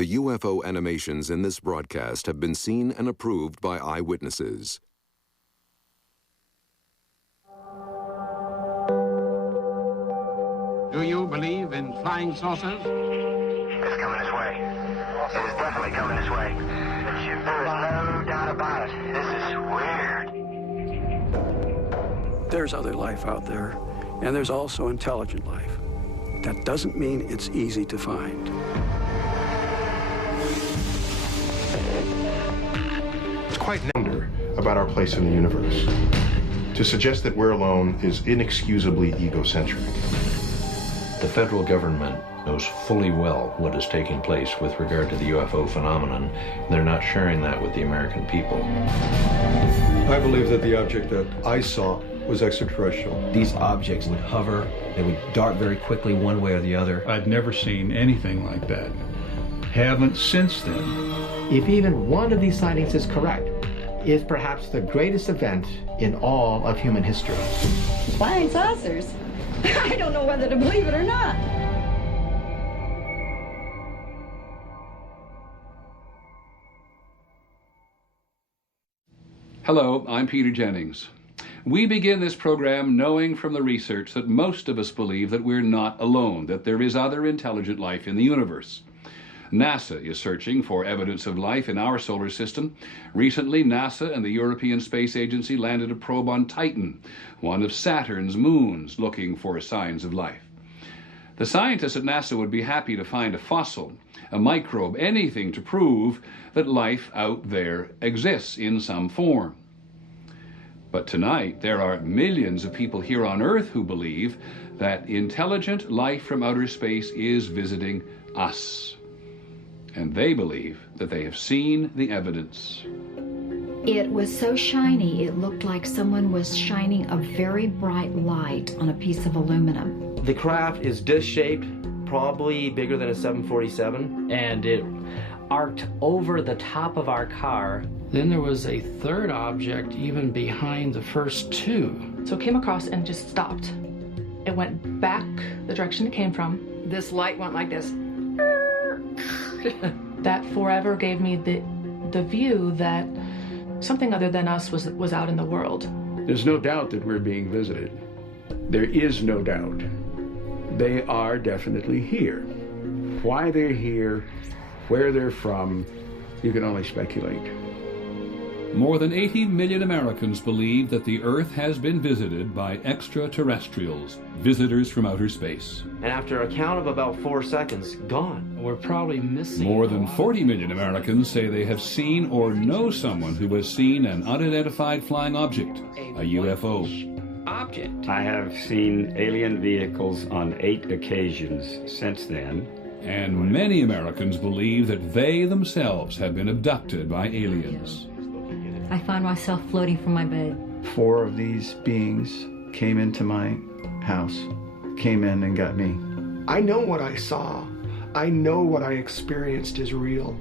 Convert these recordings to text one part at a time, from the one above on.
The UFO animations in this broadcast have been seen and approved by eyewitnesses. Do you believe in flying saucers? It's coming this way. It is definitely coming this way. There is no doubt about it. This is weird. There's other life out there, and there's also intelligent life. That doesn't mean it's easy to find. It's quite an wonder about our place in the universe. To suggest that we're alone is inexcusably egocentric. The federal government knows fully well what is taking place with regard to the UFO phenomenon. They're not sharing that with the American people. I believe that the object that I saw was extraterrestrial. These objects would hover, they would dart very quickly one way or the other. I'd never seen anything like that. Haven't since then. If even one of these sightings is correct, is perhaps the greatest event in all of human history. Flying saucers? I don't know whether to believe it or not. Hello, I'm Peter Jennings. We begin this program knowing from the research that most of us believe that we're not alone, that there is other intelligent life in the universe. NASA is searching for evidence of life in our solar system. Recently, NASA and the European Space Agency landed a probe on Titan, one of Saturn's moons, looking for signs of life. The scientists at NASA would be happy to find a fossil, a microbe, anything to prove that life out there exists in some form. But tonight, there are millions of people here on Earth who believe that intelligent life from outer space is visiting us. And they believe that they have seen the evidence. It was so shiny, it looked like someone was shining a very bright light on a piece of aluminum. The craft is disc-shaped, probably bigger than a 747. And it arced over the top of our car. Then there was a third object even behind the first two. So it came across and just stopped. It went back the direction it came from. This light went like this. That forever gave me the view that something other than us was out in the world. There's no doubt that we're being visited. There is no doubt. They are definitely here. Why they're here, where they're from, you can only speculate. More than 80 million Americans believe that the Earth has been visited by extraterrestrials, visitors from outer space. And after a count of about 4 seconds, gone. We're probably missing. More than 40 million Americans say they have seen or know someone who has seen an unidentified flying object, a UFO. I have seen alien vehicles on 8 occasions since then. And many Americans believe that they themselves have been abducted by aliens. I find myself floating from my bed. 4 of these beings came into my house, came in and got me. I know what I saw. I know what I experienced is real.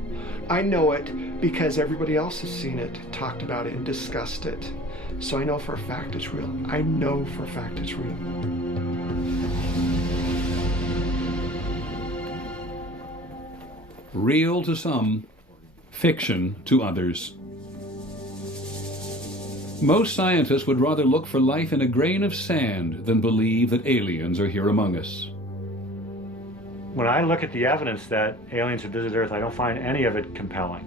I know it because everybody else has seen it, talked about it, and discussed it. So I know for a fact it's real. I know for a fact it's real. Real to some, fiction to others. Most scientists would rather look for life in a grain of sand than believe that aliens are here among us. When I look at the evidence that aliens have visited Earth, I don't find any of it compelling.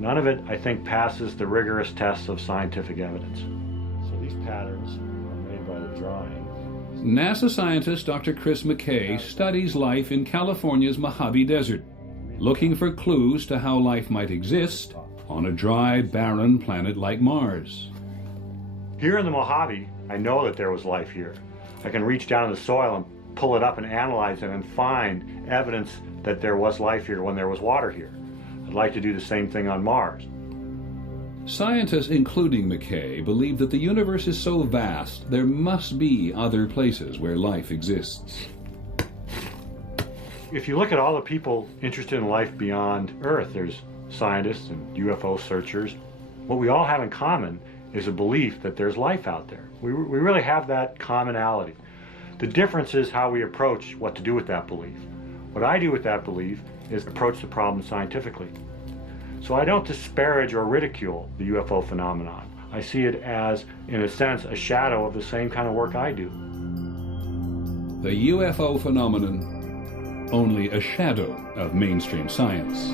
None of it, I think, passes the rigorous tests of scientific evidence. So these patterns are made by the drawing. NASA scientist Dr. Chris McKay studies life in California's Mojave Desert, looking for clues to how life might exist on a dry, barren planet like Mars. Here in the Mojave, I know that there was life here. I can reach down in the soil and pull it up and analyze it and find evidence that there was life here when there was water here. I'd like to do the same thing on Mars. Scientists, including McKay, believe that the universe is so vast there must be other places where life exists. If you look at all the people interested in life beyond Earth, there's scientists and UFO searchers. What we all have in common is a belief that there's life out there. We really have that commonality. The difference is how we approach what to do with that belief. What I do with that belief is approach the problem scientifically. So I don't disparage or ridicule the UFO phenomenon. I see it as, in a sense, a shadow of the same kind of work I do. The UFO phenomenon, only a shadow of mainstream science.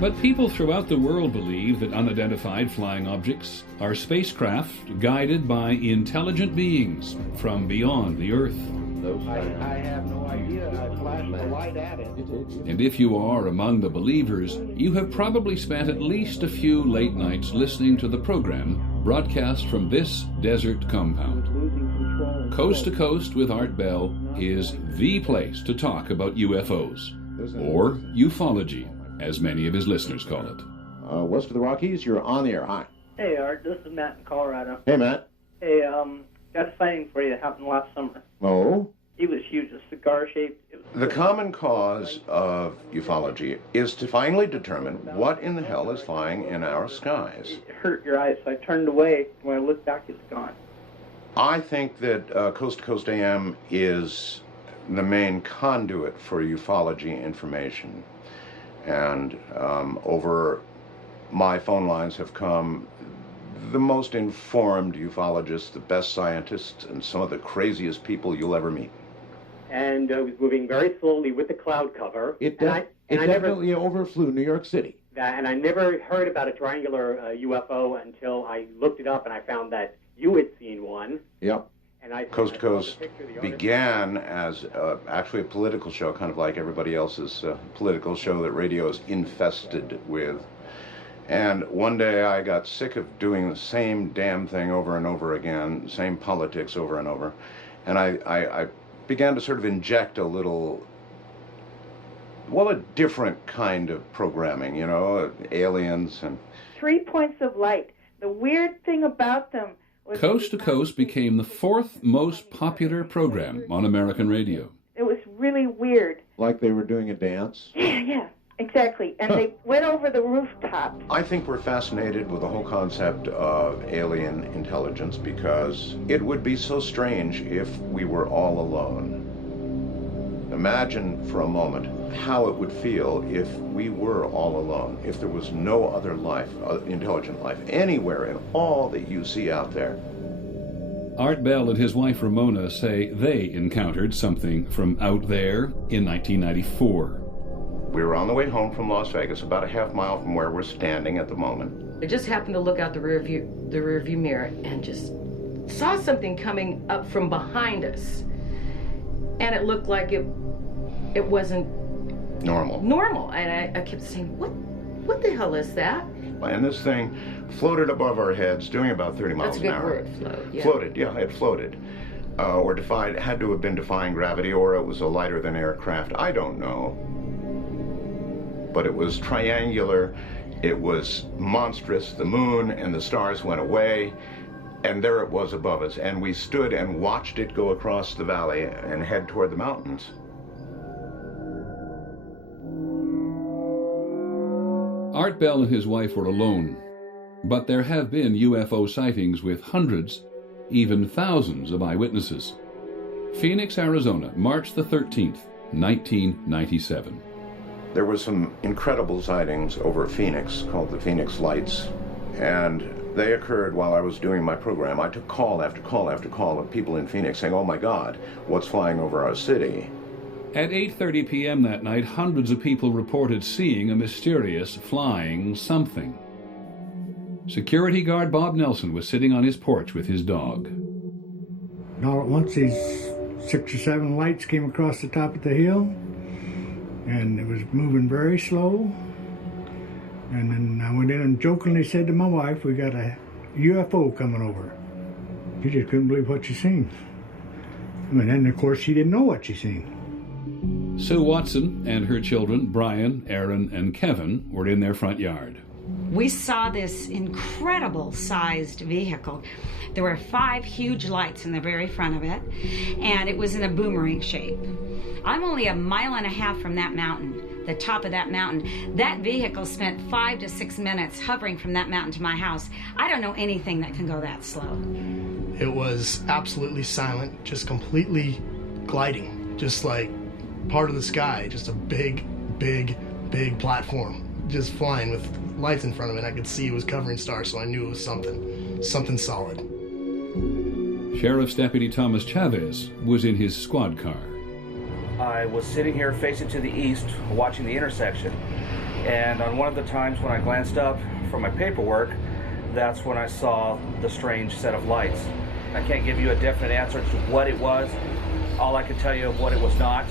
But people throughout the world believe that unidentified flying objects are spacecraft guided by intelligent beings from beyond the Earth. I have no idea. I flashed the light at it. And if you are among the believers, you have probably spent at least a few late nights listening to the program broadcast from this desert compound. Coast to Coast with Art Bell is the place to talk about UFOs, or ufology, as many of his listeners call it. West of the Rockies, you're on the air. Hi. Hey, Art. This is Matt in Colorado. Hey, Matt. Hey, got a sighting for you that happened last summer. Oh? He was huge, a cigar-shaped. The common cause of ufology is to finally determine what in the hell is flying in our skies. It hurt your eyes, so I turned away. When I looked back, it's gone. I think that Coast to Coast AM is the main conduit for ufology information. And over my phone lines have come the most informed ufologists, the best scientists, and some of the craziest people you'll ever meet. And was moving very slowly with the cloud cover. It definitely overflew New York City. And I never heard about a triangular UFO until I looked it up and I found that you had seen one. Yep. And Coast to Coast began as actually a political show, kind of like everybody else's political show that radio is infested with. And one day I got sick of doing the same damn thing over and over again, same politics over and over. And I began to sort of inject a little, well, a different kind of programming, you know, aliens and... 3 points of light. The weird thing about them was... Coast to Coast became the fourth most popular program on American radio. It was really weird. Like they were doing a dance? Yeah, exactly. And they went over the rooftop. I think we're fascinated with the whole concept of alien intelligence because it would be so strange if we were all alone. Imagine for a moment how it would feel if we were all alone, if there was no other life, intelligent life, anywhere in all that you see out there. Art Bell and his wife Ramona say they encountered something from out there in 1994. We were on the way home from Las Vegas, about a half mile from where we're standing at the moment. I just happened to look out the rear view mirror and just saw something coming up from behind us. And it looked like it wasn't normal. And I kept saying, what the hell is that? And this thing floated above our heads, doing about 30 miles an hour. That's a good word, float. Yeah. Floated, yeah, it floated. Or had to have been defying gravity, or it was a lighter than aircraft. I don't know. But it was triangular, it was monstrous. The moon and the stars went away, and there it was above us. And we stood and watched it go across the valley and head toward the mountains. Art Bell and his wife were alone, but there have been UFO sightings with hundreds, even thousands of eyewitnesses. Phoenix, Arizona, March the 13th, 1997. There were some incredible sightings over Phoenix called the Phoenix Lights, and they occurred while I was doing my program. I took call after call after call of people in Phoenix saying, "Oh my God, what's flying over our city?" At 8:30 p.m. that night, hundreds of people reported seeing a mysterious flying something. Security guard Bob Nelson was sitting on his porch with his dog. And all at once, these 6 or 7 lights came across the top of the hill, and it was moving very slow. And then I went in and jokingly said to my wife, "We got a UFO coming over." She just couldn't believe what she seen. And then, of course, she didn't know what she seen. Sue Watson and her children, Brian, Aaron, and Kevin, were in their front yard. We saw this incredible sized vehicle. There were 5 huge lights in the very front of it, and it was in a boomerang shape. I'm only a mile and a half from that mountain the top of that mountain. That vehicle spent 5 to 6 minutes hovering from that mountain to my house. I don't know anything that can go that slow. It was absolutely silent, just completely gliding, just like part of the sky, just a big, big, big platform, just flying with lights in front of it. I could see it was covering stars, so I knew it was something solid. Sheriff's Deputy Thomas Chavez was in his squad car. I was sitting here facing to the east, watching the intersection, and on one of the times when I glanced up from my paperwork, that's when I saw the strange set of lights. I can't give you a definite answer to what it was. All I can tell you is what it was not,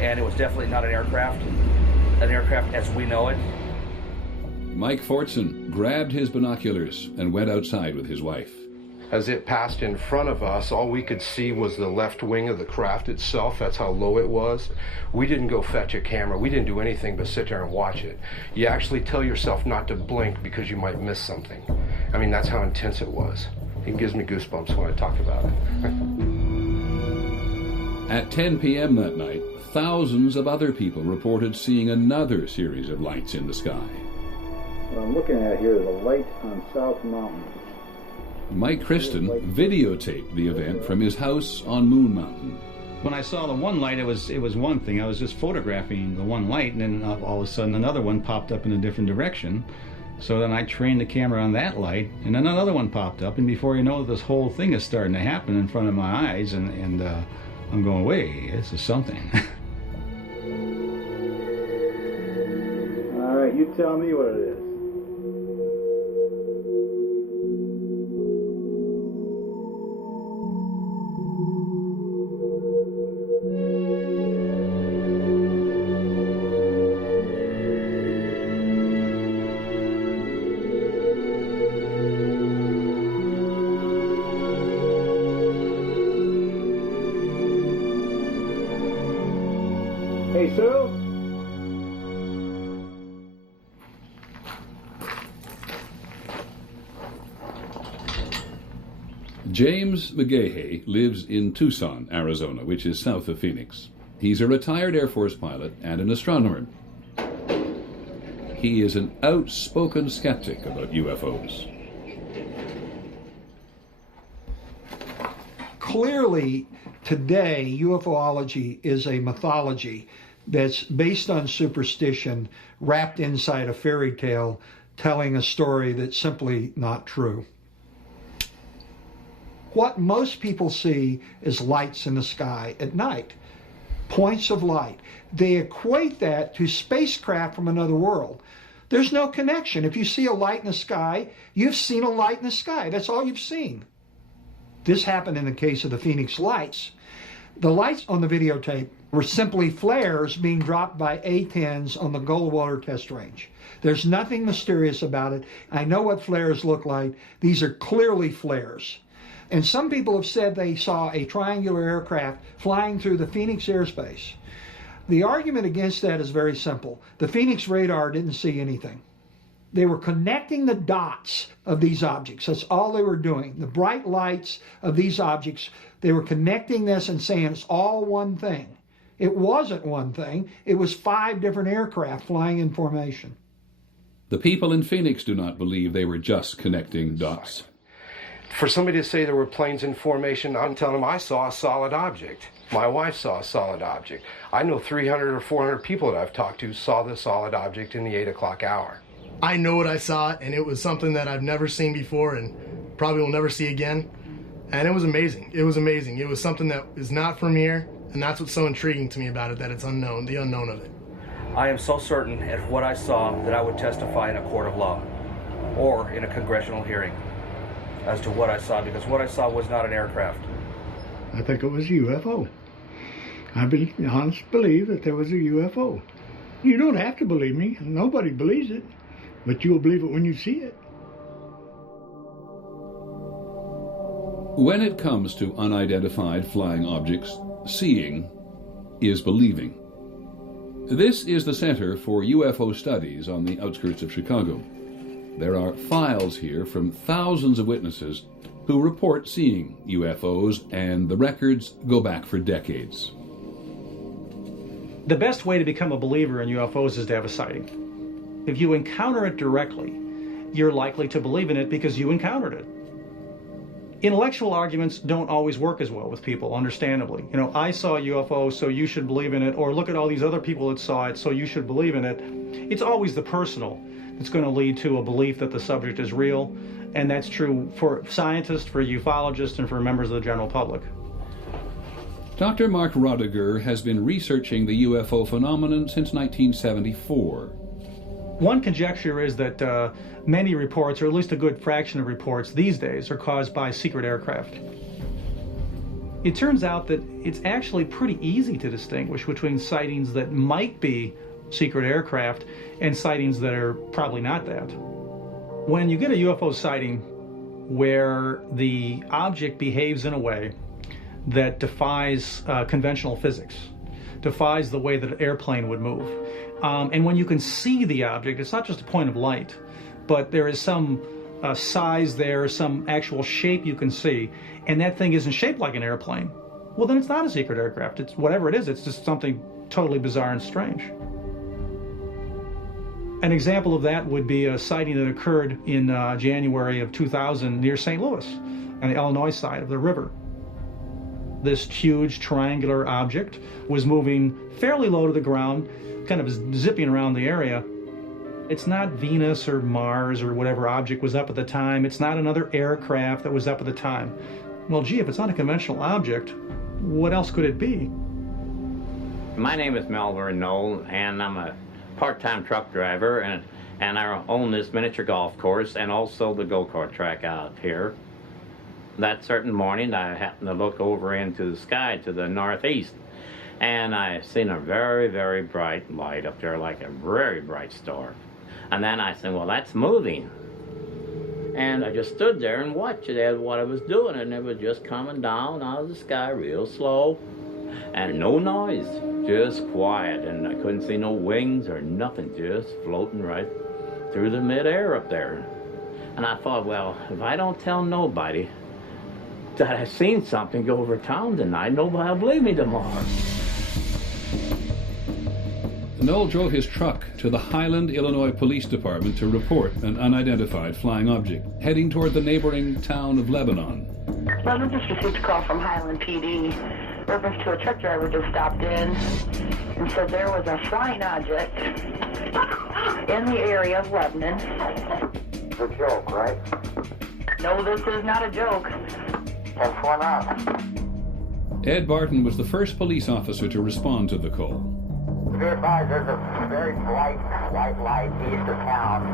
and it was definitely not an aircraft as we know it. Mike Fortson grabbed his binoculars and went outside with his wife. As it passed in front of us, all we could see was the left wing of the craft itself. That's how low it was. We didn't go fetch a camera. We didn't do anything but sit there and watch it. You actually tell yourself not to blink because you might miss something. I mean, that's how intense it was. It gives me goosebumps when I talk about it. At 10 p.m. that night, thousands of other people reported seeing another series of lights in the sky. What I'm looking at here is a light on South Mountain. Mike Christen videotaped the event from his house on Moon Mountain. When I saw the one light, it was one thing. I was just photographing the one light, and then all of a sudden another one popped up in a different direction. So then I trained the camera on that light, and then another one popped up, and before you know it, this whole thing is starting to happen in front of my eyes, and I'm going, wait, this is something. All right, you tell me what it is. Hey, Sue? James McGahey lives in Tucson, Arizona, which is south of Phoenix. He's a retired Air Force pilot and an astronomer. He is an outspoken skeptic about UFOs. Clearly, today, UFOlogy is a mythology that's based on superstition, wrapped inside a fairy tale, telling a story that's simply not true. What most people see is lights in the sky at night, points of light. They equate that to spacecraft from another world. There's no connection. If you see a light in the sky, you've seen a light in the sky. That's all you've seen. This happened in the case of the Phoenix lights. The lights on the videotape were simply flares being dropped by A-10s on the Goldwater test range. There's nothing mysterious about it. I know what flares look like. These are clearly flares. And some people have said they saw a triangular aircraft flying through the Phoenix airspace. The argument against that is very simple. The Phoenix radar didn't see anything. They were connecting the dots of these objects. That's all they were doing. The bright lights of these objects, they were connecting this and saying it's all one thing. It wasn't one thing. It was 5 different aircraft flying in formation. The people in Phoenix do not believe they were just connecting dots. For somebody to say there were planes in formation, I'm telling them I saw a solid object. My wife saw a solid object. I know 300 or 400 people that I've talked to saw the solid object in the 8 o'clock hour. I know what I saw, and it was something that I've never seen before and probably will never see again. And it was amazing. It was amazing. It was something that is not from here, and that's what's so intriguing to me about it, that it's unknown, the unknown of it. I am so certain at what I saw that I would testify in a court of law or in a congressional hearing as to what I saw, because what I saw was not an aircraft. I think it was a UFO. I honestly believe that there was a UFO. You don't have to believe me. Nobody believes it. But you'll believe it when you see it. When it comes to unidentified flying objects, seeing is believing. This is the Center for UFO Studies on the outskirts of Chicago. There are files here from thousands of witnesses who report seeing UFOs, and the records go back for decades. The best way to become a believer in UFOs is to have a sighting. If you encounter it directly, you're likely to believe in it because you encountered it. Intellectual arguments don't always work as well with people, understandably. You know, I saw a UFO, so you should believe in it, or look at all these other people that saw it, so you should believe in it. It's always the personal that's going to lead to a belief that the subject is real, and that's true for scientists, for ufologists, and for members of the general public. Dr. Mark Rodiger has been researching the UFO phenomenon since 1974. One conjecture is that many reports, or at least a good fraction of reports these days, are caused by secret aircraft. It turns out that it's actually pretty easy to distinguish between sightings that might be secret aircraft and sightings that are probably not that. When you get a UFO sighting where the object behaves in a way that defies conventional physics, defies the way that an airplane would move, and when you can see the object, it's not just a point of light, but there is some size there, some actual shape you can see, and that thing isn't shaped like an airplane, well, then it's not a secret aircraft. It's whatever it is, it's just something totally bizarre and strange. An example of that would be a sighting that occurred in January of 2000 near St. Louis on the Illinois side of the river. This huge triangular object was moving fairly low to the ground, kind of zipping around the area. It's not Venus or Mars or whatever object was up at the time. It's not another aircraft that was up at the time. Well, gee, if it's not a conventional object, what else could it be? My name is Melvin Knoll, and I'm a part-time truck driver, and I own this miniature golf course and also the go-kart track out here. That certain morning, I happened to look over into the sky to the northeast, and I seen a very, very bright light up there, like a very bright star. And then I said, well, that's moving. And I just stood there and watched it as what I was doing, and it was just coming down out of the sky real slow, and no noise, just quiet, and I couldn't see no wings or nothing, just floating right through the midair up there. And I thought, well, if I don't tell nobody that I seen something go over town tonight, nobody will believe me tomorrow. Knoll drove his truck to the Highland, Illinois Police Department to report an unidentified flying object, heading toward the neighboring town of Lebanon. Well, I just received a call from Highland PD. Reference to a truck driver just stopped in and said there was a flying object in the area of Lebanon. It's a joke, right? No, this is not a joke. That's why not? Ed Barton was the first police officer to respond to the call. Be advised, there's a very bright white light east of town,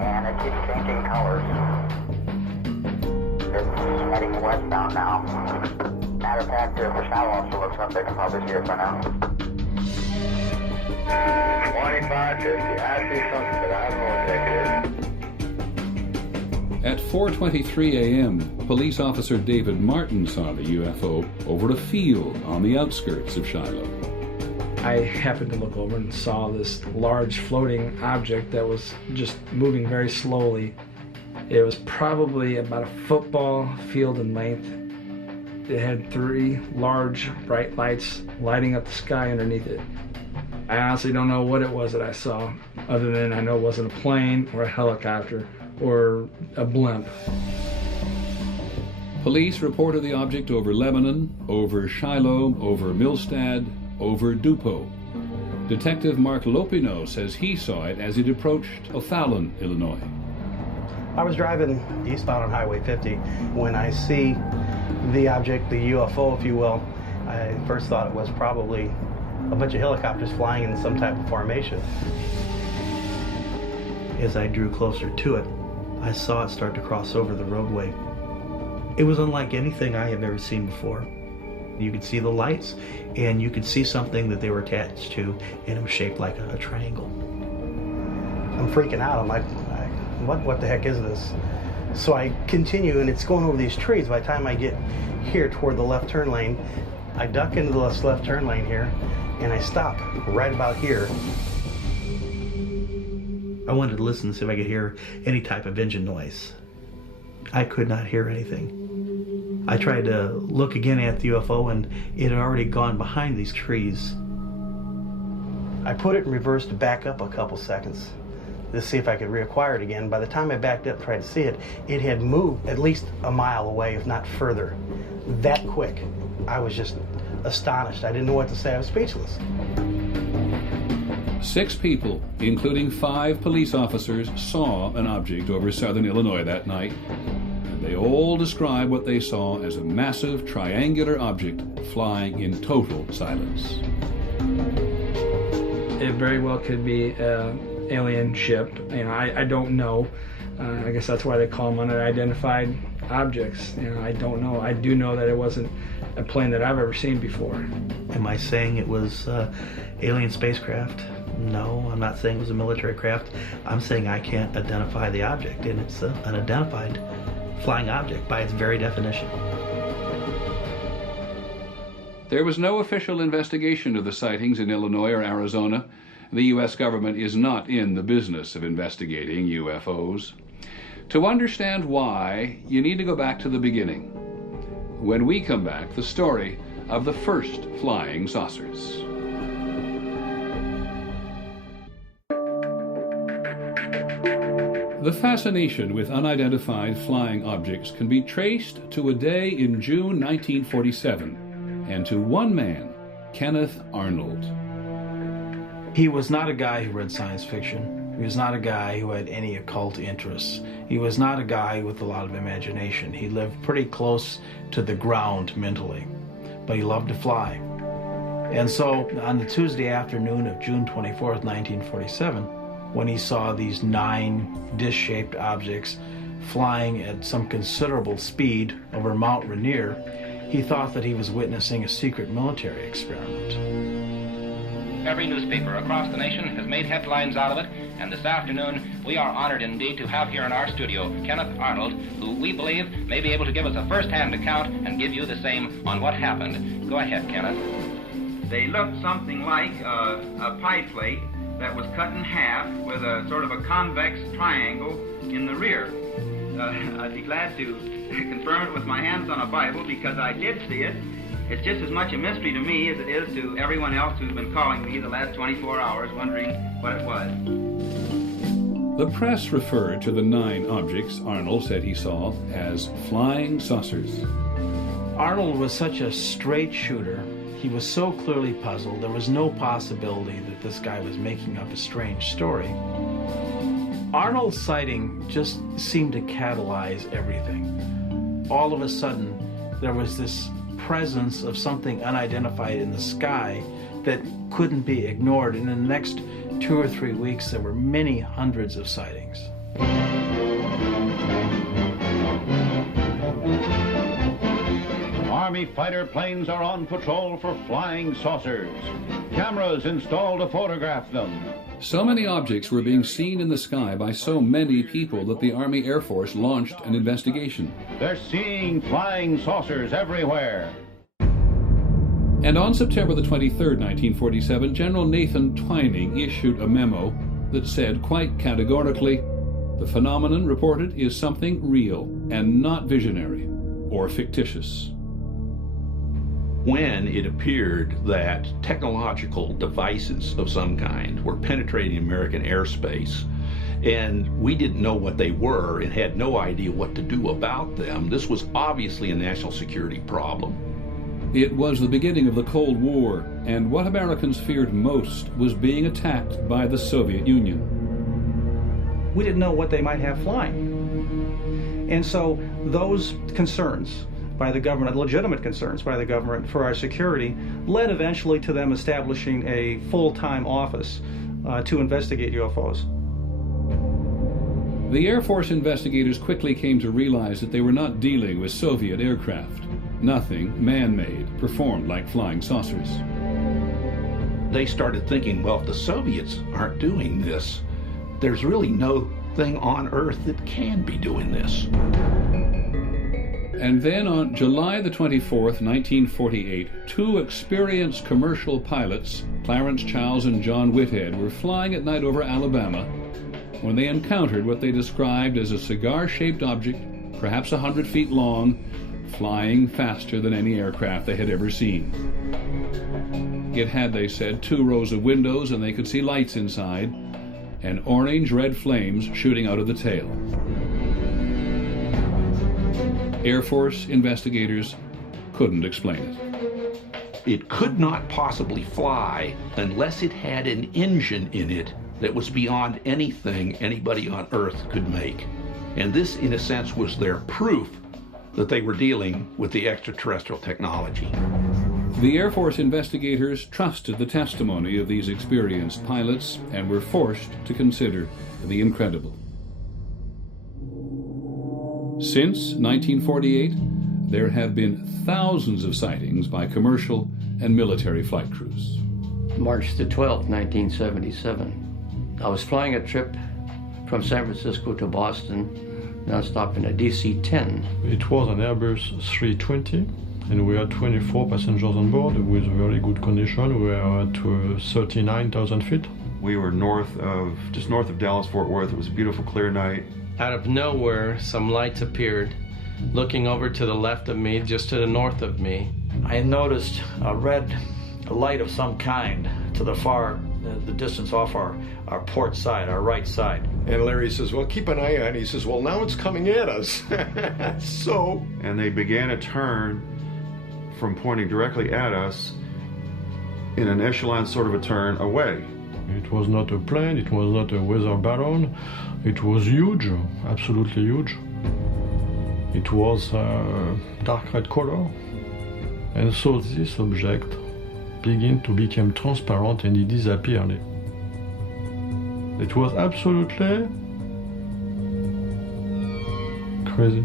and it keeps changing colors. It's heading westbound now. Matter of fact, if the shadow officer looks up, they can probably see it by now. 2550, I see something, but I don't know what the heck it is. At 4:23 a.m., police officer David Martin saw the UFO over a field on the outskirts of Shiloh. I happened to look over and saw this large floating object that was just moving very slowly. It was probably about a football field in length. It had 3 large bright lights lighting up the sky underneath it. I honestly don't know what it was that I saw, other than I know it wasn't a plane or a helicopter or a blimp. Police reported the object over Lebanon, over Shiloh, over Millstad, over Dupo. Detective Mark Lopino says he saw it as it approached O'Fallon, Illinois. I was driving eastbound on Highway 50 when I see the object, the UFO, if you will. I first thought it was probably a bunch of helicopters flying in some type of formation. As I drew closer to it, I saw it start to cross over the roadway. It was unlike anything I had ever seen before. You could see the lights, and you could see something that they were attached to, and it was shaped like a triangle. I'm freaking out. I'm like, what the heck is this? So I continue, and it's going over these trees. By the time I get here toward the left turn lane, I duck into this left turn lane here, and I stop right about here. I wanted to listen to see if I could hear any type of engine noise. I could not hear anything. I tried to look again at the UFO, and it had already gone behind these trees. I put it in reverse to back up a couple seconds to see if I could reacquire it again. By the time I backed up and tried to see it, it had moved at least a mile away, if not further. That quick. I was just astonished. I didn't know what to say. I was speechless. 6 people, including 5 police officers, saw an object over southern Illinois that night. And they all describe what they saw as a massive triangular object flying in total silence. It very well could be an alien ship. I don't know. I guess that's why they call them unidentified objects. I don't know. I do know that it wasn't a plane that I've ever seen before. Am I saying it was alien spacecraft? No, I'm not saying it was a military craft. I'm saying I can't identify the object, and it's an unidentified flying object by its very definition. There was no official investigation of the sightings in Illinois or Arizona. The U.S. government is not in the business of investigating UFOs. To understand why, you need to go back to the beginning. When we come back, the story of the first flying saucers. The fascination with unidentified flying objects can be traced to a day in June 1947 and to one man, Kenneth Arnold. He was not a guy who read science fiction. He was not a guy who had any occult interests. He was not a guy with a lot of imagination. He lived pretty close to the ground mentally, but he loved to fly. And so on the Tuesday afternoon of June 24th, 1947, when he saw these 9 dish-shaped objects flying at some considerable speed over Mount Rainier, he thought that he was witnessing a secret military experiment. Every newspaper across the nation has made headlines out of it, and this afternoon we are honored indeed to have here in our studio Kenneth Arnold, who we believe may be able to give us a first-hand account and give you the same on what happened. Go ahead, Kenneth. They looked something like a pie plate that was cut in half with a sort of a convex triangle in the rear. I'd be glad to confirm it with my hands on a Bible because I did see it. It's just as much a mystery to me as it is to everyone else who's been calling me the last 24 hours wondering what it was. The press referred to the 9 objects Arnold said he saw as flying saucers. Arnold was such a straight shooter. He was so clearly puzzled. There was no possibility that this guy was making up a strange story. Arnold's sighting just seemed to catalyze everything. All of a sudden, there was this presence of something unidentified in the sky that couldn't be ignored. And in the next 2 or 3 weeks, there were many hundreds of sightings. Army fighter planes are on patrol for flying saucers. Cameras installed to photograph them. So many objects were being seen in the sky by so many people that the Army Air Force launched an investigation. They're seeing flying saucers everywhere. And on September the 23rd, 1947, General Nathan Twining issued a memo that said quite categorically, the phenomenon reported is something real and not visionary or fictitious. When it appeared that technological devices of some kind were penetrating American airspace, and we didn't know what they were and had no idea what to do about them, this was obviously a national security problem. It was the beginning of the Cold War, and what Americans feared most was being attacked by the Soviet Union. We didn't know what they might have flying. And so those concerns by the government, legitimate concerns by the government for our security, led eventually to them establishing a full-time office to investigate UFOs. The Air Force investigators quickly came to realize that they were not dealing with Soviet aircraft. Nothing man-made performed like flying saucers. They started thinking, well, if the Soviets aren't doing this, there's really no thing on Earth that can be doing this. And then on July the 24th, 1948, 2 experienced commercial pilots, Clarence Childs and John Whitehead, were flying at night over Alabama when they encountered what they described as a cigar-shaped object, perhaps 100 feet long, flying faster than any aircraft they had ever seen. It had, they said, 2 rows of windows and they could see lights inside, and orange-red flames shooting out of the tail. Air Force investigators couldn't explain it. It could not possibly fly unless it had an engine in it that was beyond anything anybody on Earth could make. And this, in a sense, was their proof that they were dealing with the extraterrestrial technology. The Air Force investigators trusted the testimony of these experienced pilots and were forced to consider the incredible. Since 1948, there have been thousands of sightings by commercial and military flight crews. March the 12th, 1977. I was flying a trip from San Francisco to Boston, non-stop in a DC-10. It was an Airbus 320, and we had 24 passengers on board with very good condition. We were at 39,000 feet. We were just north of Dallas, Fort Worth. It was a beautiful, clear night. Out of nowhere, some lights appeared. Looking over to the left of me, just to the north of me, I noticed a red light of some kind to the far, the distance off our port side, our right side. And Larry says, well, keep an eye on it. He says, well, now it's coming at us. And they began a turn from pointing directly at us in an echelon sort of a turn away. It was not a plane, it was not a weather balloon. It was huge, absolutely huge. It was dark red color. And so this object began to become transparent and it disappeared. It was absolutely crazy.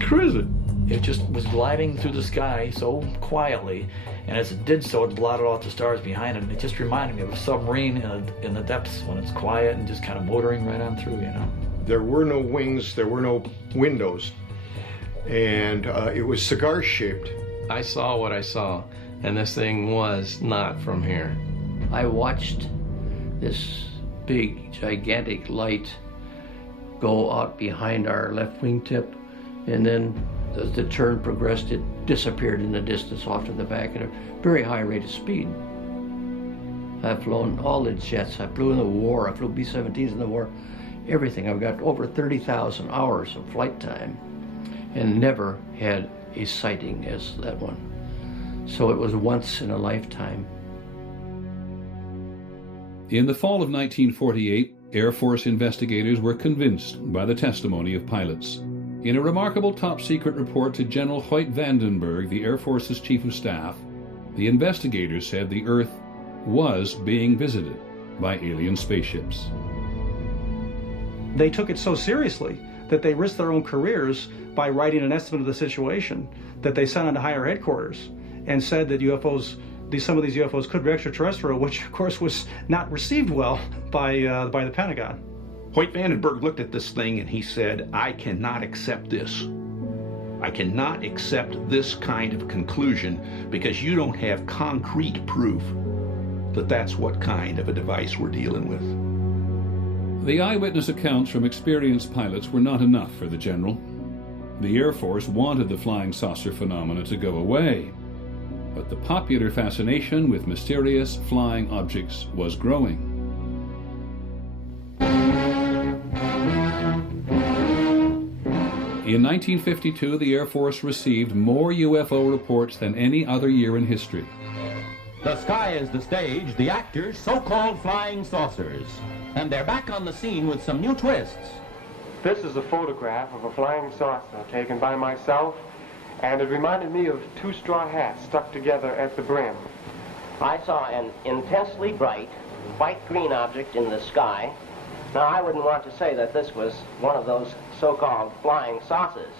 Crazy. It just was gliding through the sky so quietly, and as it did so, it blotted out the stars behind it, and it just reminded me of a submarine in the depths when it's quiet and just kind of motoring right on through, you know. There were no wings, there were no windows, and it was cigar-shaped. I saw what I saw, and this thing was not from here. I watched this big, gigantic light go out behind our left wingtip, and then as the turn progressed, it disappeared in the distance off to the back at a very high rate of speed. I've flown all the jets. I flew in the war. I flew B-17s in the war. Everything. I've got over 30,000 hours of flight time and never had a sighting as that one. So it was once in a lifetime. In the fall of 1948, Air Force investigators were convinced by the testimony of pilots. In a remarkable top-secret report to General Hoyt Vandenberg, the Air Force's Chief of Staff, the investigators said the Earth was being visited by alien spaceships. They took it so seriously that they risked their own careers by writing an estimate of the situation that they sent on to higher headquarters and said that some of these UFOs could be extraterrestrial, which of course was not received well by the Pentagon. Hoyt Vandenberg looked at this thing and he said, I cannot accept this. I cannot accept this kind of conclusion because you don't have concrete proof that that's what kind of a device we're dealing with. The eyewitness accounts from experienced pilots were not enough for the general. The Air Force wanted the flying saucer phenomena to go away, but the popular fascination with mysterious flying objects was growing. In 1952, the Air Force received more UFO reports than any other year in history. The sky is the stage, the actors, so-called flying saucers. And they're back on the scene with some new twists. This is a photograph of a flying saucer taken by myself, and it reminded me of 2 straw hats stuck together at the brim. I saw an intensely bright, white-green object in the sky. Now, I wouldn't want to say that this was one of those so-called flying saucers,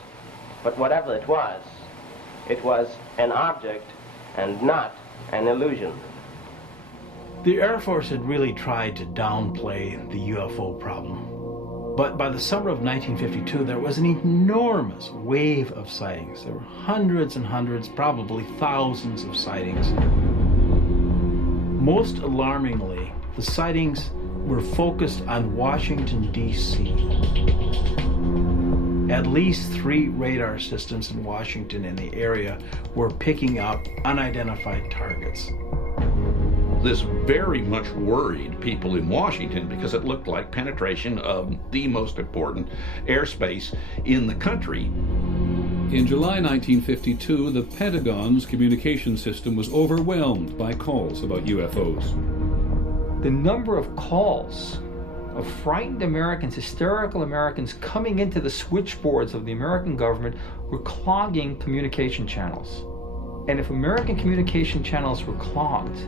but whatever it was an object and not an illusion. The Air Force had really tried to downplay the UFO problem. But by the summer of 1952, there was an enormous wave of sightings. There were hundreds and hundreds, probably thousands of sightings. Most alarmingly, the sightings were focused on Washington, D.C. At least 3 radar systems in Washington and the area were picking up unidentified targets. This very much worried people in Washington because it looked like penetration of the most important airspace in the country. In July 1952, the Pentagon's communication system was overwhelmed by calls about UFOs. The number of calls of frightened Americans, hysterical Americans coming into the switchboards of the American government were clogging communication channels. And if American communication channels were clogged,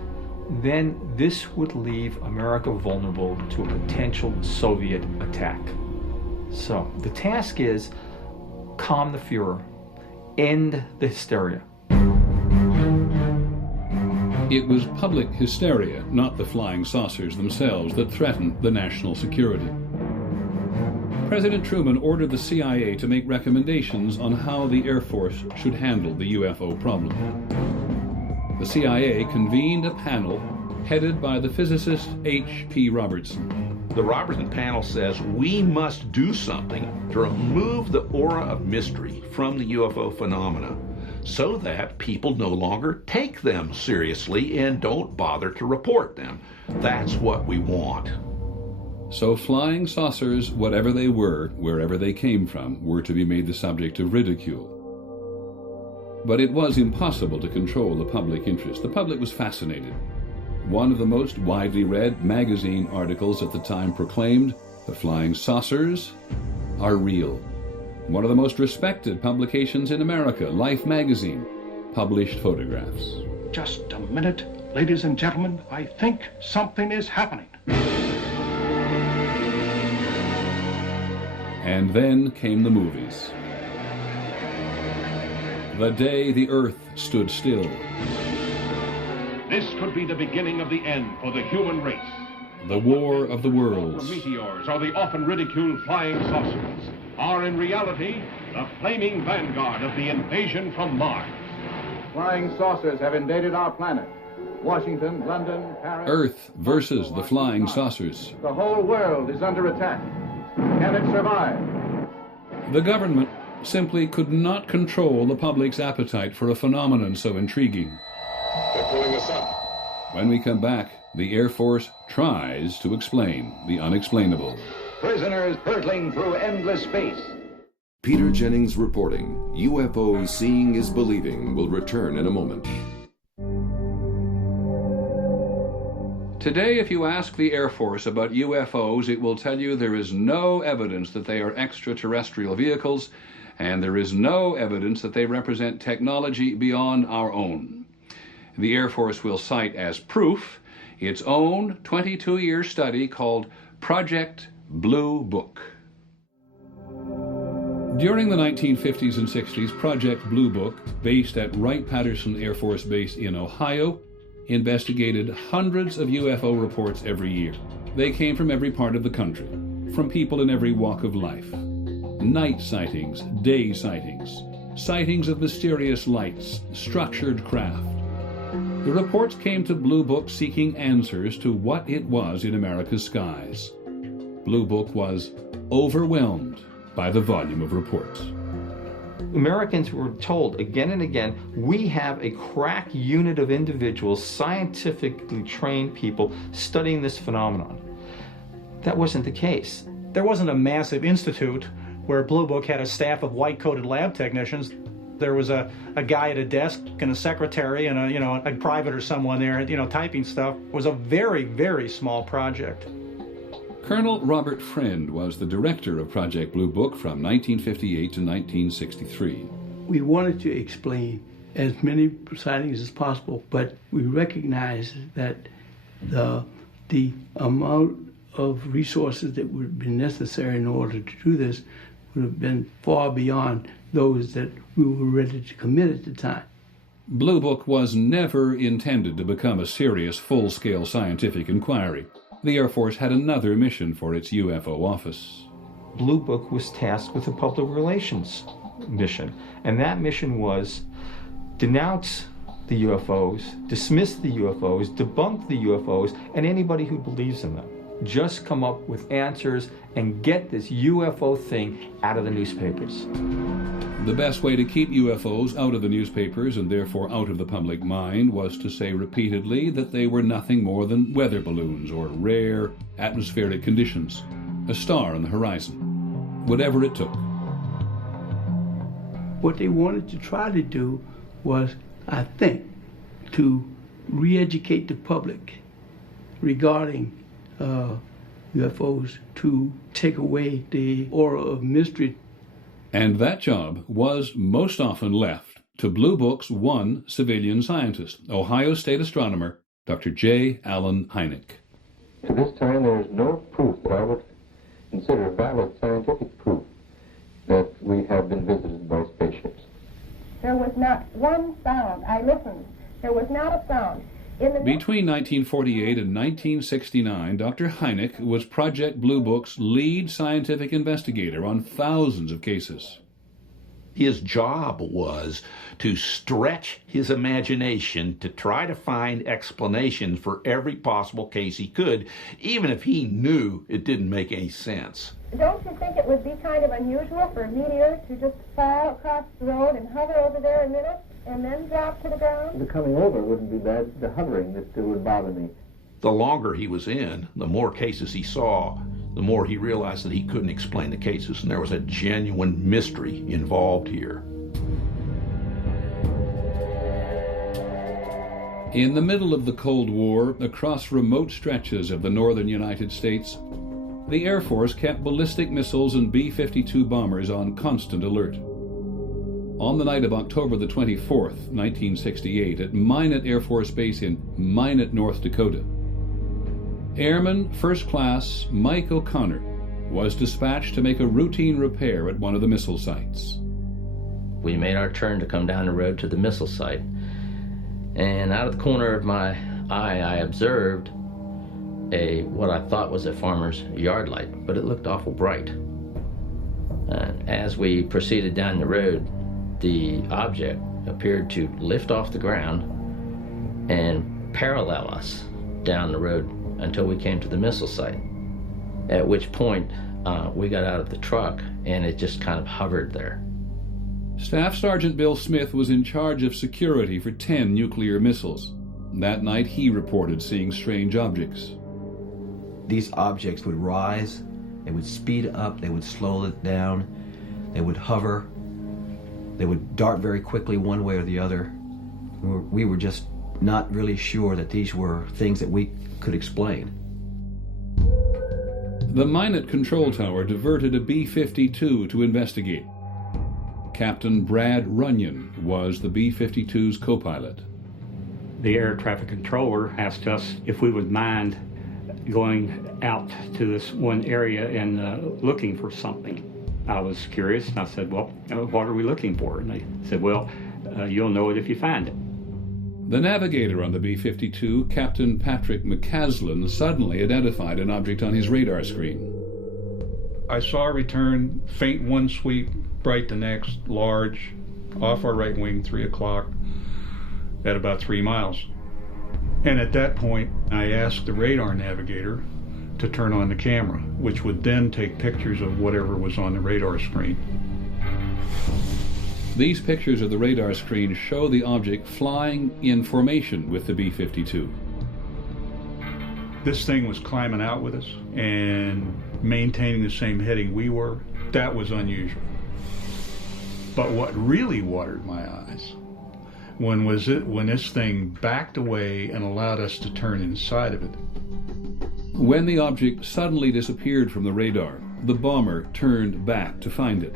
then this would leave America vulnerable to a potential Soviet attack. So the task is calm the Fuhrer, end the hysteria. It was public hysteria, not the flying saucers themselves, that threatened the national security. President Truman ordered the CIA to make recommendations on how the Air Force should handle the UFO problem. The CIA convened a panel headed by the physicist H.P. Robertson. The Robertson panel says we must do something to remove the aura of mystery from the UFO phenomena so that people no longer take them seriously and don't bother to report them. That's what we want. So flying saucers, whatever they were, wherever they came from, were to be made the subject of ridicule. But it was impossible to control the public interest. The public was fascinated. One of the most widely read magazine articles at the time proclaimed, "The flying saucers are real." One of the most respected publications in America, Life magazine, published photographs. Just a minute, ladies and gentlemen, I think something is happening. And then came the movies. The day the Earth stood still. This could be the beginning of the end for the human race. The War of the Worlds. The meteors, or the often ridiculed flying saucers, are in reality the flaming vanguard of the invasion from Mars. Flying saucers have invaded our planet. Washington, London, Paris. Earth versus the flying saucers. The whole world is under attack. Can it survive? The government simply could not control the public's appetite for a phenomenon so intriguing. They're pulling us up. When we come back, the Air Force tries to explain the unexplainable. Prisoners hurtling through endless space. Peter Jennings reporting. UFOs Seeing is Believing will return in a moment. Today, if you ask the Air Force about UFOs, it will tell you there is no evidence that they are extraterrestrial vehicles, and there is no evidence that they represent technology beyond our own. The Air Force will cite as proof its own 22-year study called Project Blue Book. During the 1950s and 60s, Project Blue Book, based at Wright-Patterson Air Force Base in Ohio, investigated hundreds of UFO reports every year. They came from every part of the country, from people in every walk of life. Night sightings, day sightings, sightings of mysterious lights, structured craft. The reports came to Blue Book seeking answers to what it was in America's skies. Blue Book was overwhelmed by the volume of reports. Americans were told again and again, we have a crack unit of individuals, scientifically trained people studying this phenomenon. That wasn't the case. There wasn't a massive institute where Blue Book had a staff of white-coated lab technicians. There was a guy at a desk and a secretary and a private or someone there, typing stuff. It was a very, very small project. Colonel Robert Friend was the director of Project Blue Book from 1958 to 1963. We wanted to explain as many sightings as possible, but we recognized that the amount of resources that would have been necessary in order to do this would have been far beyond those that we were ready to commit at the time. Blue Book was never intended to become a serious, full-scale scientific inquiry. The Air Force had another mission for its UFO office. Blue Book was tasked with a public relations mission, and that mission was denounce the UFOs, dismiss the UFOs, debunk the UFOs, and anybody who believes in them. just come up with answers and get this UFO thing out of the newspapers. The best way to keep UFOs out of the newspapers and therefore out of the public mind was to say repeatedly that they were nothing more than weather balloons or rare atmospheric conditions, a star on the horizon, whatever it took. What they wanted to try to do was, I think, to re-educate the public regarding UFOs, to take away the aura of mystery. And that job was most often left to Blue Book's one civilian scientist, Ohio State astronomer Dr. J. Allen Hynek. At this time, there is no proof that I would consider valid scientific proof that we have been visited by spaceships. There was not one sound. I listened. There was not a sound. Between 1948 and 1969, Dr. Hynek was Project Blue Book's lead scientific investigator on thousands of cases. His job was to stretch his imagination to try to find explanations for every possible case he could, even if he knew it didn't make any sense. Don't you think it would be kind of unusual for a meteor to just fall across the road and hover over there a minute and then drop to the ground? The coming over wouldn't be bad. The hovering that would bother me. The longer he was in, the more cases he saw, the more he realized that he couldn't explain the cases, and there was a genuine mystery involved here. In the middle of the Cold War, across remote stretches of the northern United States, the Air Force kept ballistic missiles and B-52 bombers on constant alert. On the night of October the 24th, 1968, at Minot Air Force Base in Minot, North Dakota, Airman First Class Mike O'Connor was dispatched to make a routine repair at one of the missile sites. We made our turn to come down the road to the missile site, and out of the corner of my eye, I observed what I thought was a farmer's yard light, but it looked awful bright. And as we proceeded down the road, the object appeared to lift off the ground and parallel us down the road until we came to the missile site, at which point we got out of the truck and it just kind of hovered there. Staff Sergeant Bill Smith was in charge of security for 10 nuclear missiles. That night he reported seeing strange objects. These objects would rise, they would speed up, they would slow it down, they would hover, they would dart very quickly one way or the other. We were just not really sure that these were things that we could explain. The Minot control tower diverted a B-52 to investigate. Captain Brad Runyon was the B-52's co-pilot. The air traffic controller asked us if we would mind going out to this one area and looking for something. I was curious, and I said, well, what are we looking for? And they said, well, you'll know it if you find it. The navigator on the B-52, Captain Patrick McCaslin, suddenly identified an object on his radar screen. I saw a return, faint one sweep, bright the next, large, off our right wing, 3 o'clock, at about 3 miles. And at that point, I asked the radar navigator to turn on the camera, which would then take pictures of whatever was on the radar screen. These pictures of the radar screen show the object flying in formation with the B-52. This thing was climbing out with us and maintaining the same heading we were. That was unusual. But what really watered my eyes when this thing backed away and allowed us to turn inside of it. When the object suddenly disappeared from the radar, the bomber turned back to find it.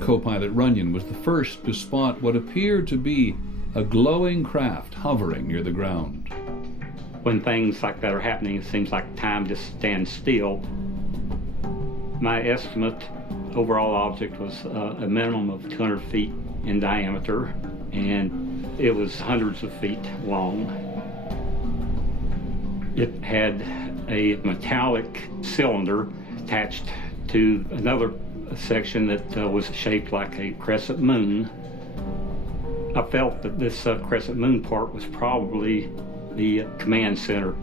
Co-pilot Runyon was the first to spot what appeared to be a glowing craft hovering near the ground. When things like that are happening, it seems like time just stands still. My estimate, overall object was a minimum of 200 feet in diameter, and it was hundreds of feet long. It had a metallic cylinder attached to another section that was shaped like a crescent moon. I felt that this crescent moon part was probably the command center.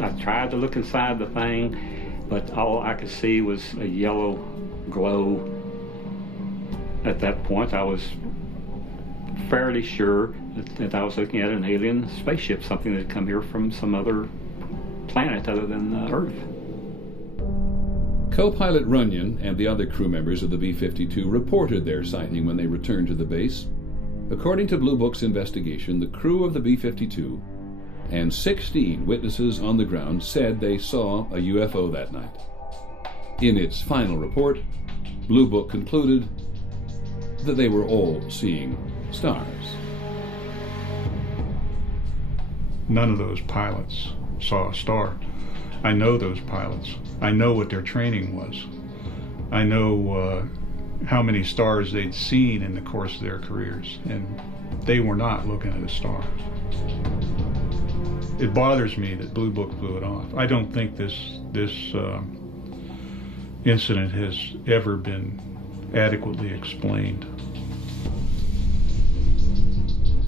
I tried to look inside the thing, but all I could see was a yellow glow. At that point, I was fairly sure that I was looking at an alien spaceship, something that had come here from some other planet other than Earth. Co-pilot Runyon and the other crew members of the B-52 reported their sighting when they returned to the base. According to Blue Book's investigation, the crew of the B-52 and 16 witnesses on the ground said they saw a UFO that night. In its final report, Blue Book concluded that they were all seeing stars. None of those pilots saw a star. I know those pilots. I know what their training was. I know how many stars they'd seen in the course of their careers, and they were not looking at a star. It bothers me that Blue Book blew it off. I don't think this incident has ever been adequately explained.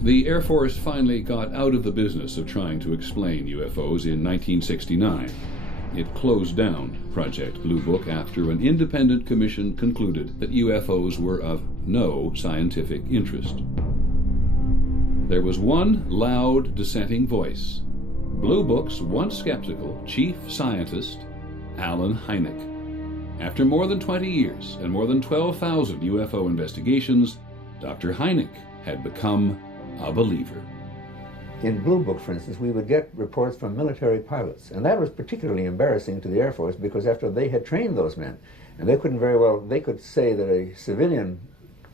The Air Force finally got out of the business of trying to explain UFOs in 1969. It closed down Project Blue Book after an independent commission concluded that UFOs were of no scientific interest. There was one loud dissenting voice: Blue Book's once skeptical chief scientist, Allen Hynek. After more than 20 years and more than 12,000 UFO investigations, Dr. Hynek had become a believer. In Blue Book, for instance, we would get reports from military pilots, and that was particularly embarrassing to the Air Force because after they had trained those men, and they couldn't very well, they could say that a civilian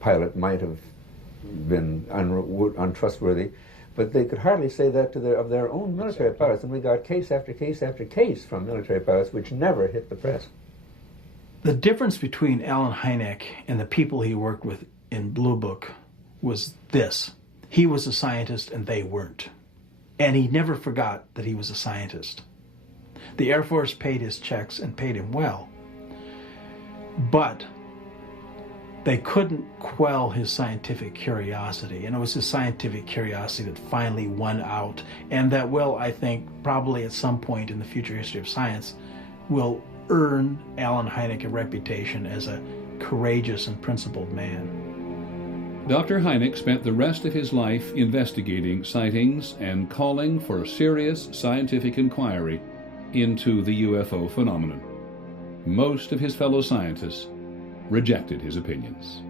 pilot might have been untrustworthy, but they could hardly say that to of their own military pilots, and we got case after case after case from military pilots which never hit the press. The difference between Allen Hynek and the people he worked with in Blue Book was this. He was a scientist and they weren't. And he never forgot that he was a scientist. The Air Force paid his checks and paid him well. But they couldn't quell his scientific curiosity. And it was his scientific curiosity that finally won out. And that will, I think, probably at some point in the future history of science, will earn Allen Hynek a reputation as a courageous and principled man. Dr. Hynek spent the rest of his life investigating sightings and calling for a serious scientific inquiry into the UFO phenomenon. Most of his fellow scientists rejected his opinions.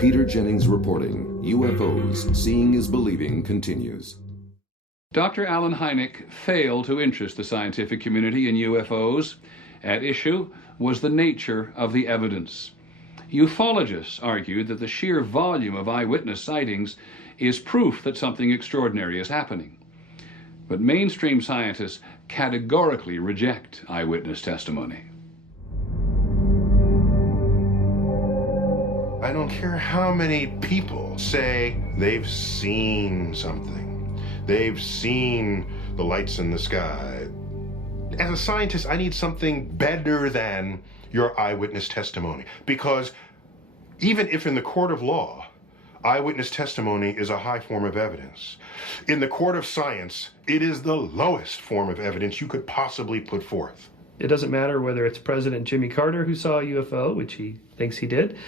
Peter Jennings reporting. UFOs Seeing is Believing continues. Dr. Allen Hynek failed to interest the scientific community in UFOs. At issue was the nature of the evidence. Ufologists argued that the sheer volume of eyewitness sightings is proof that something extraordinary is happening. But mainstream scientists categorically reject eyewitness testimony. I don't care how many people say they've seen something. They've seen the lights in the sky. As a scientist, I need something better than your eyewitness testimony. Because even if in the court of law, eyewitness testimony is a high form of evidence, in the court of science, it is the lowest form of evidence you could possibly put forth. It doesn't matter whether it's President Jimmy Carter who saw a UFO, which he thinks he did,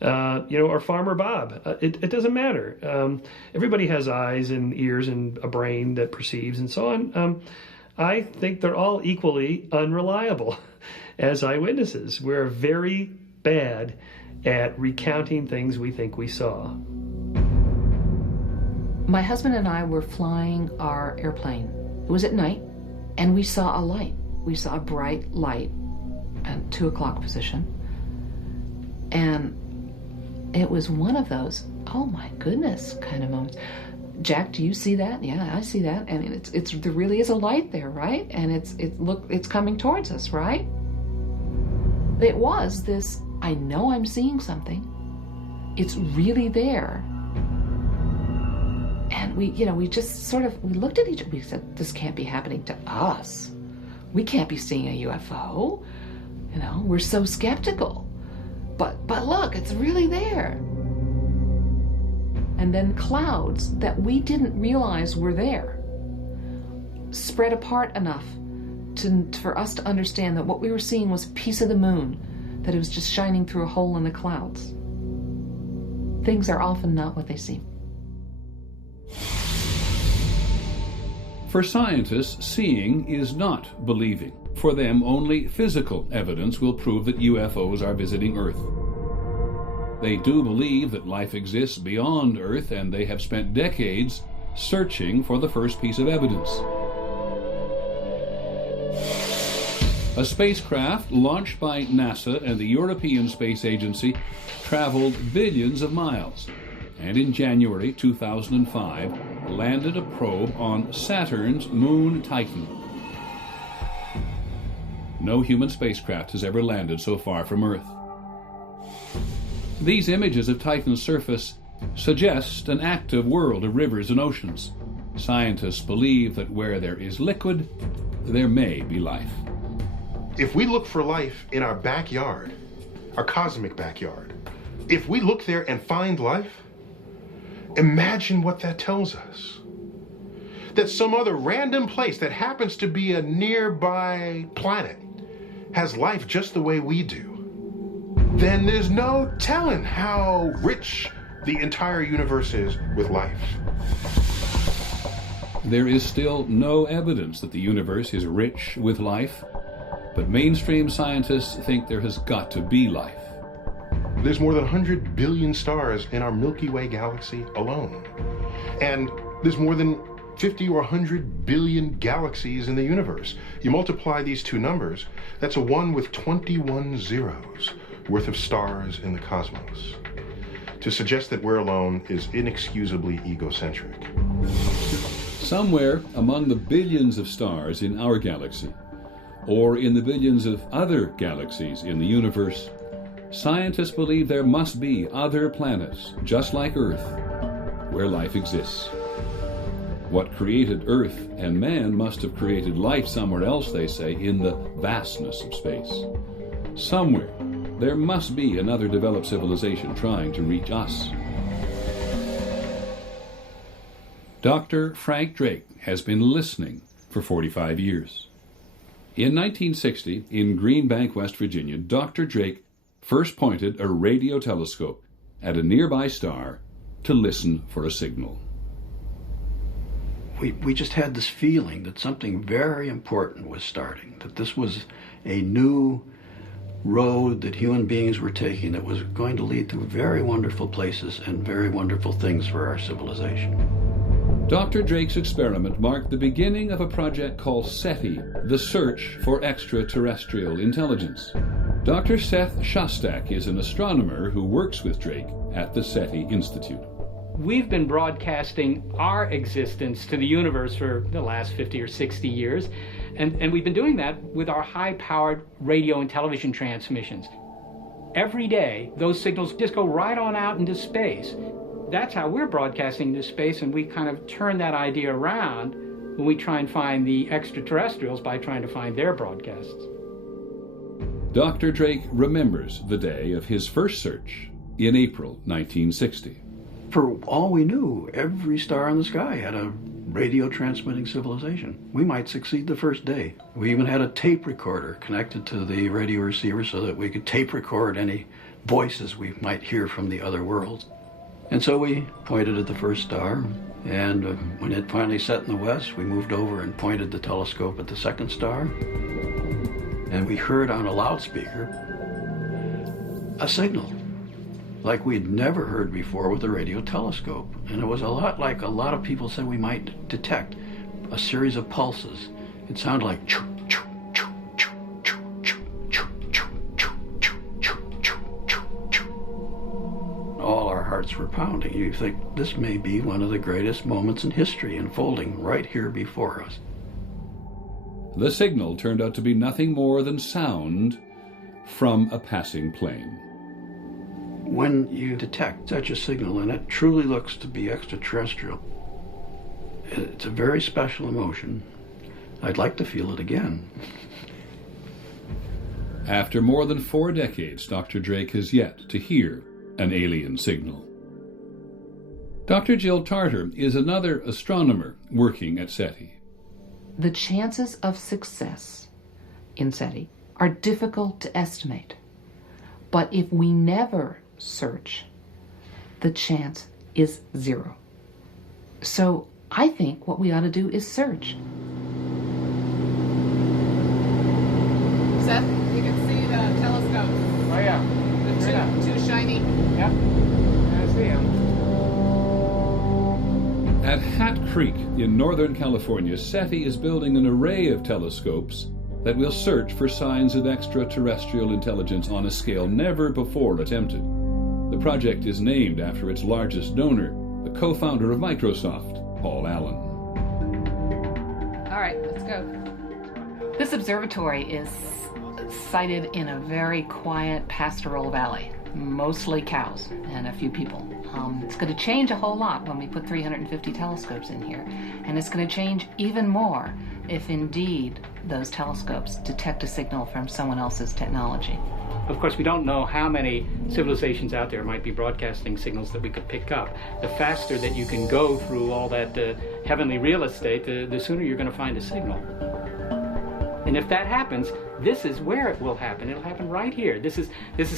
or Farmer Bob. It doesn't matter. Everybody has eyes and ears and a brain that perceives and so on. I think they're all equally unreliable as eyewitnesses. We're very bad at recounting things we think we saw. My husband and I were flying our airplane. It was at night, and we saw a light. We saw a bright light at 2 o'clock position. And it was one of those, oh my goodness, kind of moments. Jack, do you see that? Yeah, I see that. And there really is a light there, right? And it's coming towards us, right? It was this, I know I'm seeing something. It's really there. And we just sort of, we looked at each other, we said, this can't be happening to us. We can't be seeing a UFO. We're so skeptical. But look, it's really there. and then clouds that we didn't realize were there, spread apart enough for us to understand that what we were seeing was a piece of the moon, that it was just shining through a hole in the clouds. Things are often not what they seem. For scientists, seeing is not believing. For them, only physical evidence will prove that UFOs are visiting Earth. They do believe that life exists beyond Earth, and they have spent decades searching for the first piece of evidence. A spacecraft launched by NASA and the European Space Agency traveled billions of miles, and in January 2005 landed a probe on Saturn's moon Titan. No human spacecraft has ever landed so far from Earth. These images of Titan's surface suggest an active world of rivers and oceans. Scientists believe that where there is liquid, there may be life. If we look for life in our backyard, our cosmic backyard, if we look there and find life, imagine what that tells us. That some other random place that happens to be a nearby planet has life just the way we do. Then there's no telling how rich the entire universe is with life. There is still no evidence that the universe is rich with life, but mainstream scientists think there has got to be life. There's more than 100 billion stars in our Milky Way galaxy alone. And there's more than 50 or 100 billion galaxies in the universe. You multiply these two numbers, that's a 1 with 21 zeros worth of stars in the cosmos. To suggest that we're alone is inexcusably egocentric. Somewhere among the billions of stars in our galaxy, or in the billions of other galaxies in the universe, scientists believe there must be other planets, just like Earth, where life exists. What created Earth and man must have created life somewhere else, they say, in the vastness of space. Somewhere, there must be another developed civilization trying to reach us. Dr. Frank Drake has been listening for 45 years. In 1960, in Green Bank, West Virginia, Dr. Drake first pointed a radio telescope at a nearby star to listen for a signal. We just had this feeling that something very important was starting, that this was a new road that human beings were taking that was going to lead to very wonderful places and very wonderful things for our civilization. Dr. Drake's experiment marked the beginning of a project called SETI, the Search for Extraterrestrial Intelligence. Dr. Seth Shostak is an astronomer who works with Drake at the SETI Institute. We've been broadcasting our existence to the universe for the last 50 or 60 years, and we've been doing that with our high-powered radio and television transmissions. Every day, those signals just go right on out into space. That's how we're broadcasting into space, and we kind of turn that idea around when we try and find the extraterrestrials by trying to find their broadcasts. Dr. Drake remembers the day of his first search in April 1960. For all we knew, every star in the sky had a radio transmitting civilization. We might succeed the first day. We even had a tape recorder connected to the radio receiver so that we could tape record any voices we might hear from the other worlds. And so we pointed at the first star, and when it finally set in the west, we moved over and pointed the telescope at the second star, and we heard on a loudspeaker a signal like we'd never heard before with a radio telescope. And it was a lot like a lot of people said we might detect, a series of pulses. It sounded like choo, choo, choo, choo, choo, choo, choo, choo, choo, choo, choo, choo, choo. All our hearts were pounding. You think this may be one of the greatest moments in history unfolding right here before us. The signal turned out to be nothing more than sound from a passing plane. When you detect such a signal and it truly looks to be extraterrestrial, it's a very special emotion. I'd like to feel it again. After more than 4 decades, Dr. Drake has yet to hear an alien signal. Dr. Jill Tarter is another astronomer working at SETI. The chances of success in SETI are difficult to estimate. But if we never search, the chance is 0. So I think what we ought to do is search. Seth, you can see the telescope. Oh yeah. The two shiny. Yep. I see them. At Hat Creek in Northern California, SETI is building an array of telescopes that will search for signs of extraterrestrial intelligence on a scale never before attempted. The project is named after its largest donor, the co-founder of Microsoft, Paul Allen. All right, let's go. This observatory is sited in a very quiet pastoral valley, mostly cows and a few people. It's going to change a whole lot when we put 350 telescopes in here, and it's going to change even more if indeed those telescopes detect a signal from someone else's technology. Of course, we don't know how many civilizations out there might be broadcasting signals that we could pick up. The faster that you can go through all that heavenly real estate, the sooner you're going to find a signal. And if that happens, this is where it will happen. It'll happen right here. This is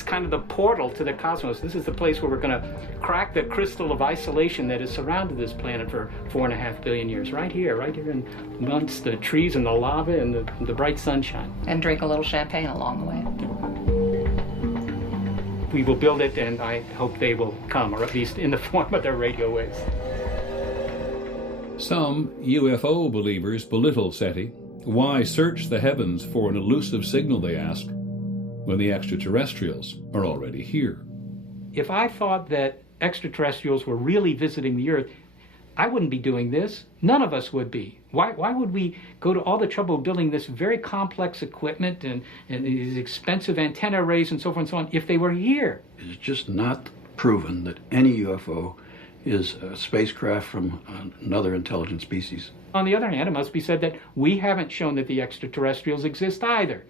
kind of the portal to the cosmos. This is the place where we're going to crack the crystal of isolation that has surrounded this planet for 4.5 billion years. Right here amongst the trees and the lava and the bright sunshine. And drink a little champagne along the way. We will build it, and I hope they will come, or at least in the form of their radio waves. Some UFO believers belittle SETI. Why search the heavens for an elusive signal, they ask, when the extraterrestrials are already here? If I thought that extraterrestrials were really visiting the Earth, I wouldn't be doing this. None of us would be. Why would we go to all the trouble of building this very complex equipment and these expensive antenna arrays and so forth and so on if they were here? It's just not proven that any UFO is a spacecraft from another intelligent species. On the other hand, it must be said that we haven't shown that the extraterrestrials exist either.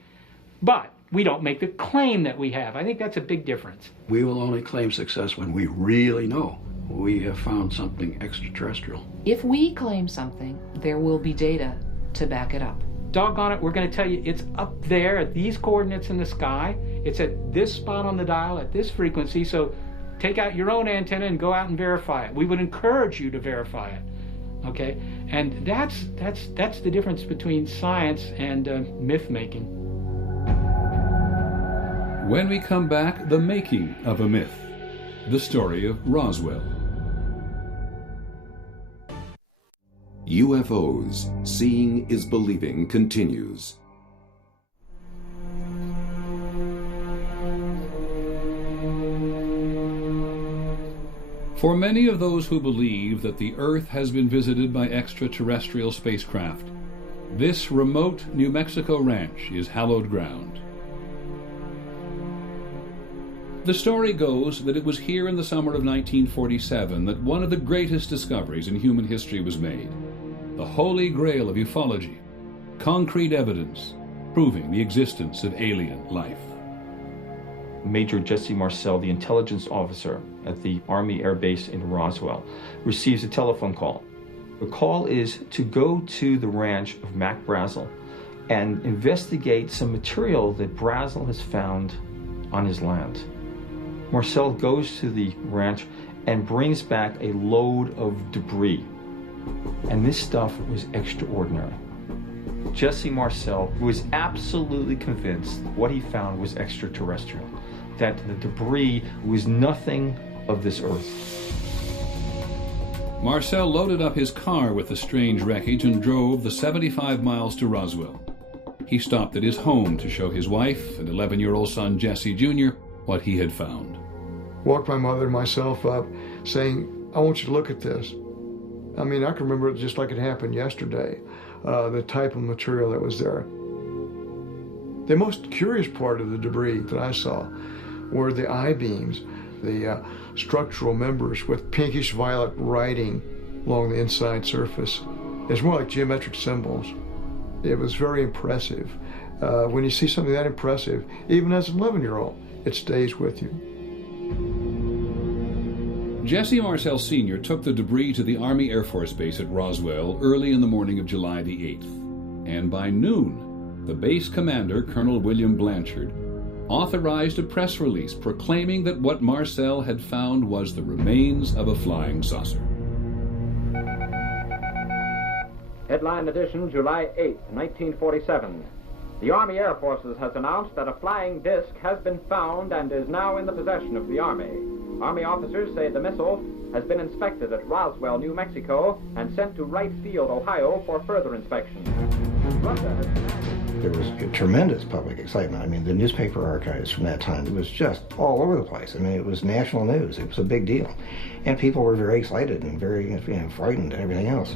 But we don't make the claim that we have. I think that's a big difference. We will only claim success when we really know we have found something extraterrestrial. If we claim something, there will be data to back it up. Doggone it, we're going to tell you it's up there at these coordinates in the sky. It's at this spot on the dial at this frequency, so take out your own antenna and go out and verify it. We would encourage you to verify it. Okay? And that's the difference between science and myth-making. When we come back, the making of a myth. The story of Roswell. UFOs Seeing is Believing continues. For many of those who believe that the Earth has been visited by extraterrestrial spacecraft, this remote New Mexico ranch is hallowed ground. The story goes that it was here in the summer of 1947 that one of the greatest discoveries in human history was made. The holy grail of ufology, concrete evidence proving the existence of alien life. Major Jesse Marcel, the intelligence officer at the Army Air Base in Roswell, receives a telephone call. The call is to go to the ranch of Mac Brazel and investigate some material that Brazel has found on his land. Marcel goes to the ranch and brings back a load of debris. And this stuff was extraordinary. Jesse Marcel was absolutely convinced what he found was extraterrestrial, that the debris was nothing of this Earth. Marcel loaded up his car with the strange wreckage and drove the 75 miles to Roswell. He stopped at his home to show his wife and 11-year-old son Jesse Jr. what he had found. Walked my mother and myself up saying, I want you to look at this. I mean, I can remember it just like it happened yesterday, the type of material that was there. The most curious part of the debris that I saw were the I-beams, the structural members with pinkish violet writing along the inside surface. It's more like geometric symbols. It was very impressive. When you see something that impressive, even as an 11-year-old, it stays with you. Jesse Marcel Sr. took the debris to the Army Air Force Base at Roswell early in the morning of July the 8th. And by noon, the base commander, Colonel William Blanchard, authorized a press release proclaiming that what Marcel had found was the remains of a flying saucer. Headline edition, July 8, 1947. The Army Air Forces has announced that a flying disc has been found and is now in the possession of the Army. Army officers say the missile has been inspected at Roswell, New Mexico, and sent to Wright Field, Ohio, for further inspection. Russia has... There was tremendous public excitement. I mean, the newspaper archives from that time, it was just all over the place. I mean, it was national news. It was a big deal. And people were very excited and very frightened and everything else.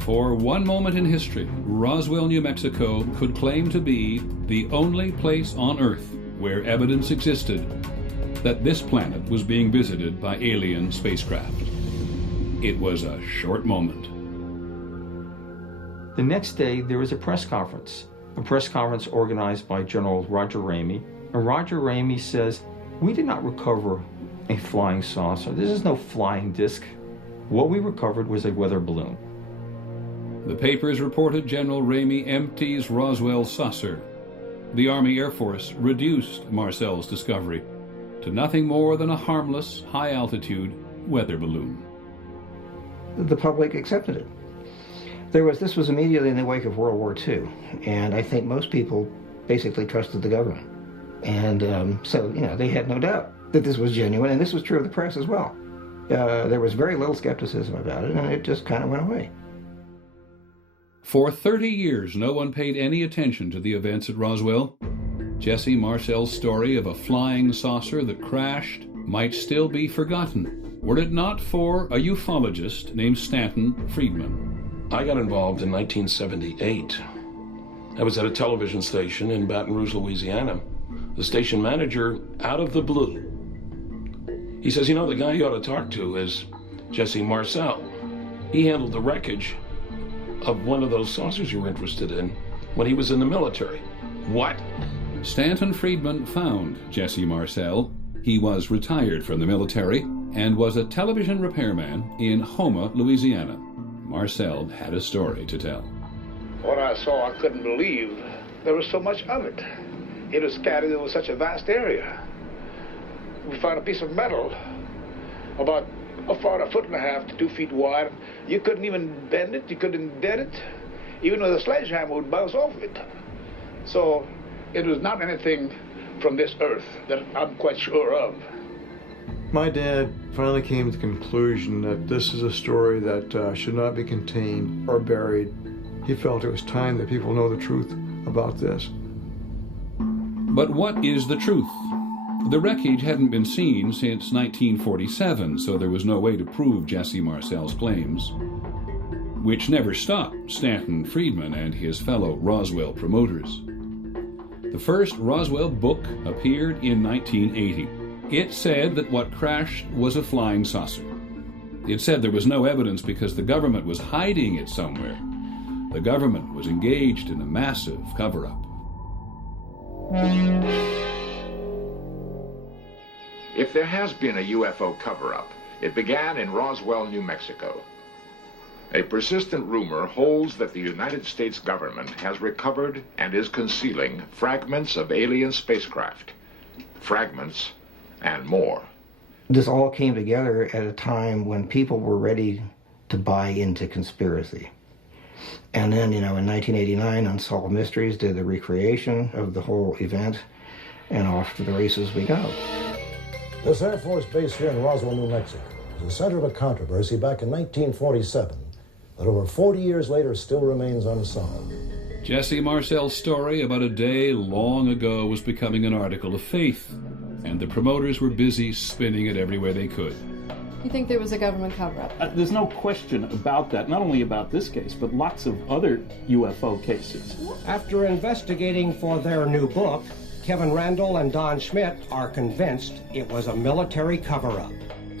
For one moment in history, Roswell, New Mexico could claim to be the only place on Earth where evidence existed that this planet was being visited by alien spacecraft. It was a short moment. The next day, there was a press conference organized by General Roger Ramey. And Roger Ramey says, "We did not recover a flying saucer. This is no flying disc. What we recovered was a weather balloon." The papers reported General Ramey empties Roswell saucer. The Army Air Force reduced Marcel's discovery to nothing more than a harmless, high-altitude weather balloon. The public accepted it. This was immediately in the wake of World War II, and I think most people basically trusted the government. And so, they had no doubt that this was genuine, and this was true of the press as well. There was very little skepticism about it, and it just kind of went away. For 30 years, no one paid any attention to the events at Roswell. Jesse Marcel's story of a flying saucer that crashed might still be forgotten, were it not for a ufologist named Stanton Friedman. I got involved in 1978. I was at a television station in Baton Rouge, Louisiana. The station manager, out of the blue, he says, "The guy you ought to talk to is Jesse Marcel. He handled the wreckage of one of those saucers you were interested in when he was in the military." What? Stanton Friedman found Jesse Marcel. He was retired from the military and was a television repairman in Houma, Louisiana. Marcel had a story to tell. What I saw, I couldn't believe there was so much of it. It was scattered over such a vast area. We found a piece of metal about a 1.5 to 2 feet wide. You couldn't even bend it, you couldn't dent it. Even with a sledgehammer would bounce off it. So it was not anything from this earth that I'm quite sure of. My dad finally came to the conclusion that this is a story that should not be contained or buried. He felt it was time that people know the truth about this. But what is the truth? The wreckage hadn't been seen since 1947, so there was no way to prove Jesse Marcel's claims, which never stopped Stanton Friedman and his fellow Roswell promoters. The first Roswell book appeared in 1980. It said that what crashed was a flying saucer. It said there was no evidence because the government was hiding it somewhere. The government was engaged in a massive cover-up. If there has been a UFO cover-up, it began in Roswell, New Mexico. A persistent rumor holds that the United States government has recovered and is concealing fragments of alien spacecraft. Fragments and more. This all came together at a time when people were ready to buy into conspiracy. And then, in 1989, Unsolved Mysteries did the recreation of the whole event, and off to the races we go. This Air Force base here in Roswell, New Mexico, was the center of a controversy back in 1947 that over 40 years later still remains unsolved. Jesse Marcel's story about a day long ago was becoming an article of faith, and the promoters were busy spinning it everywhere they could. You think there was a government cover-up? There's no question about that, not only about this case, but lots of other UFO cases. After investigating for their new book, Kevin Randall and Don Schmidt are convinced it was a military cover-up.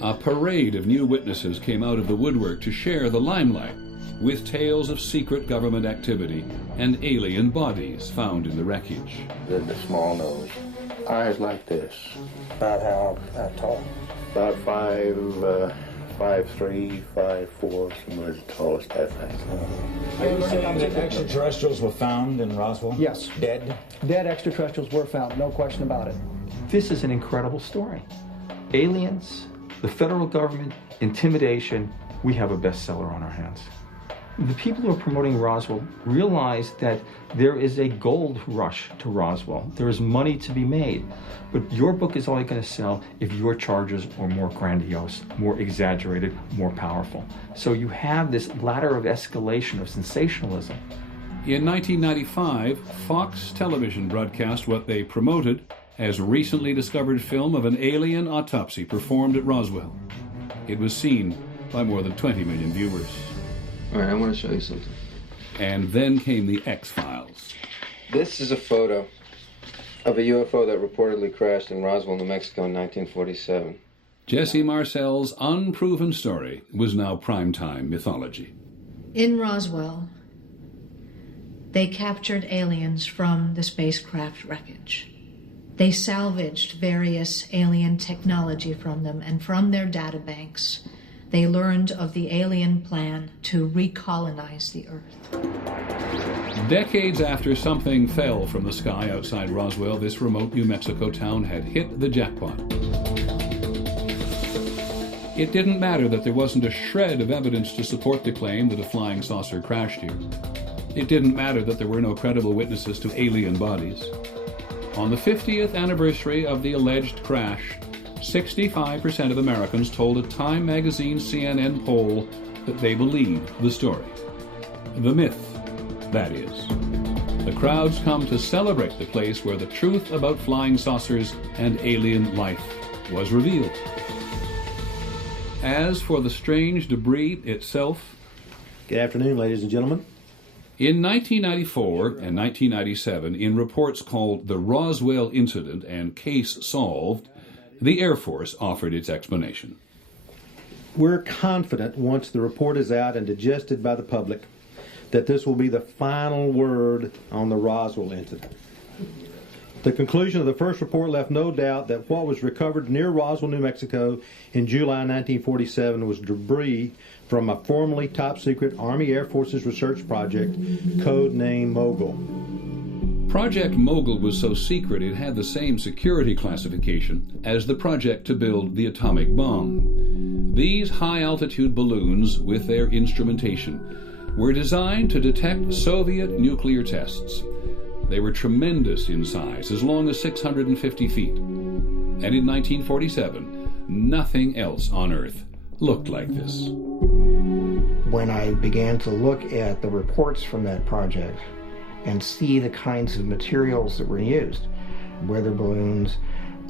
A parade of new witnesses came out of the woodwork to share the limelight with tales of secret government activity and alien bodies found in the wreckage. The small nose, eyes like this, about how tall. About 5'3", 5'4", somewhere the tallest I think. Are you saying that extraterrestrials were found in Roswell? Yes. Dead? Dead extraterrestrials were found, no question about it. This is an incredible story. Aliens, the federal government, intimidation, we have a bestseller on our hands. The people who are promoting Roswell realize that there is a gold rush to Roswell. There is money to be made. But your book is only going to sell if your charges are more grandiose, more exaggerated, more powerful. So you have this ladder of escalation of sensationalism. In 1995, Fox Television broadcast what they promoted as recently discovered film of an alien autopsy performed at Roswell. It was seen by more than 20 million viewers. All right, I want to show you something. And then came the X-Files. This is a photo of a UFO that reportedly crashed in Roswell, New Mexico in 1947. Jesse Marcel's unproven story was now primetime mythology. In Roswell, they captured aliens from the spacecraft wreckage. They salvaged various alien technology from them, and from their databanks, they learned of the alien plan to recolonize the Earth. Decades after something fell from the sky outside Roswell, this remote New Mexico town had hit the jackpot. It didn't matter that there wasn't a shred of evidence to support the claim that a flying saucer crashed here. It didn't matter that there were no credible witnesses to alien bodies. On the 50th anniversary of the alleged crash, 65% of Americans told a Time magazine CNN poll that they believed the story. The myth, that is. The crowds come to celebrate the place where the truth about flying saucers and alien life was revealed. As for the strange debris itself... Good afternoon, ladies and gentlemen. In 1994 and 1997, in reports called the Roswell Incident and Case Solved, the Air Force offered its explanation. We're confident once the report is out and digested by the public that this will be the final word on the Roswell incident. The conclusion of the first report left no doubt that what was recovered near Roswell, New Mexico in July 1947 was debris from a formerly top-secret Army Air Forces research project, codenamed Mogul. Project Mogul was so secret it had the same security classification as the project to build the atomic bomb. These high-altitude balloons, with their instrumentation, were designed to detect Soviet nuclear tests. They were tremendous in size, as long as 650 feet. And in 1947, nothing else on Earth looked like this. When I began to look at the reports from that project and see the kinds of materials that were used, weather balloons,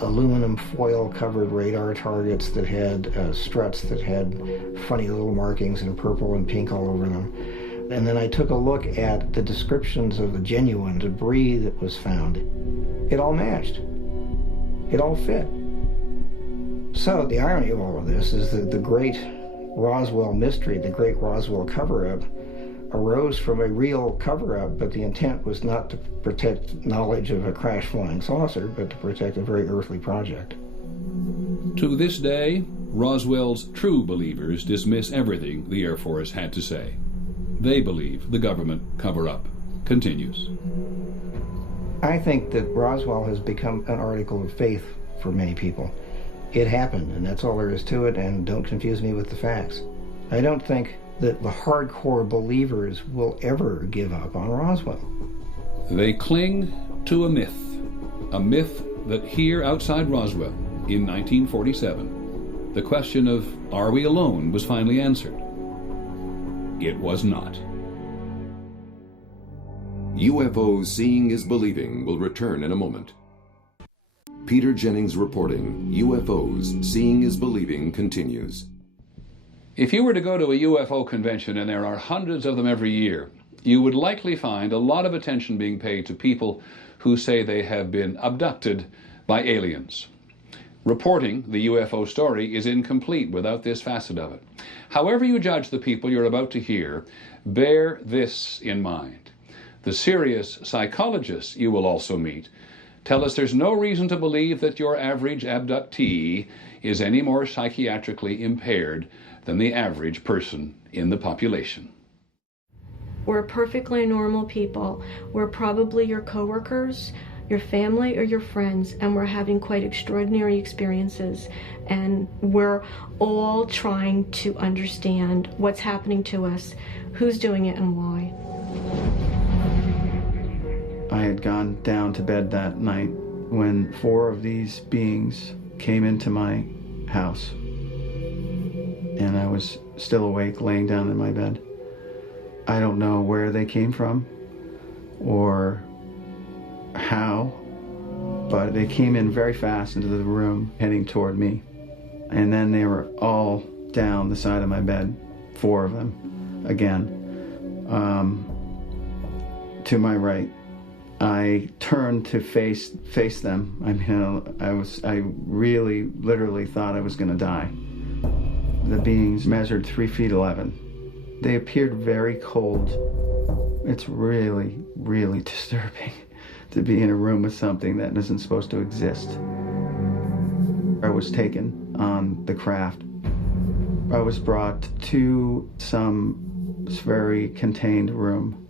aluminum foil covered radar targets that had struts that had funny little markings in purple and pink all over them. And then I took a look at the descriptions of the genuine debris that was found. It all matched. It all fit. So the irony of all of this is that the great Roswell mystery, the great Roswell cover-up, arose from a real cover-up, but the intent was not to protect knowledge of a crash flying saucer, but to protect a very earthly project. To this day, Roswell's true believers dismiss everything the Air Force had to say. They believe the government cover-up continues. I think that Roswell has become an article of faith for many people. It happened, and that's all there is to it, and don't confuse me with the facts. I don't think that the hardcore believers will ever give up on Roswell. They cling to a myth that here outside Roswell in 1947, the question of are we alone was finally answered. It was not. UFOs Seeing is Believing will return in a moment. Peter Jennings reporting. UFOs Seeing is Believing continues. If you were to go to a UFO convention, and there are hundreds of them every year, you would likely find a lot of attention being paid to people who say they have been abducted by aliens. Reporting the UFO story is incomplete without this facet of it. However you judge the people you're about to hear, bear this in mind. The serious psychologists you will also meet tell us there's no reason to believe that your average abductee is any more psychiatrically impaired than the average person in the population. We're perfectly normal people. We're probably your coworkers, your family, or your friends, and we're having quite extraordinary experiences. And we're all trying to understand what's happening to us, who's doing it, and why. I had gone down to bed that night when 4 of these beings came into my house. And I was still awake, laying down in my bed. I don't know where they came from or how, but they came in very fast into the room, heading toward me. And then they were all down the side of my bed, 4 of them, again, to my right. I turned to face them. I mean, I really, literally thought I was going to die. The beings measured 3 feet 11. They appeared very cold. It's really, really disturbing to be in a room with something that isn't supposed to exist. I was taken on the craft. I was brought to some very contained room.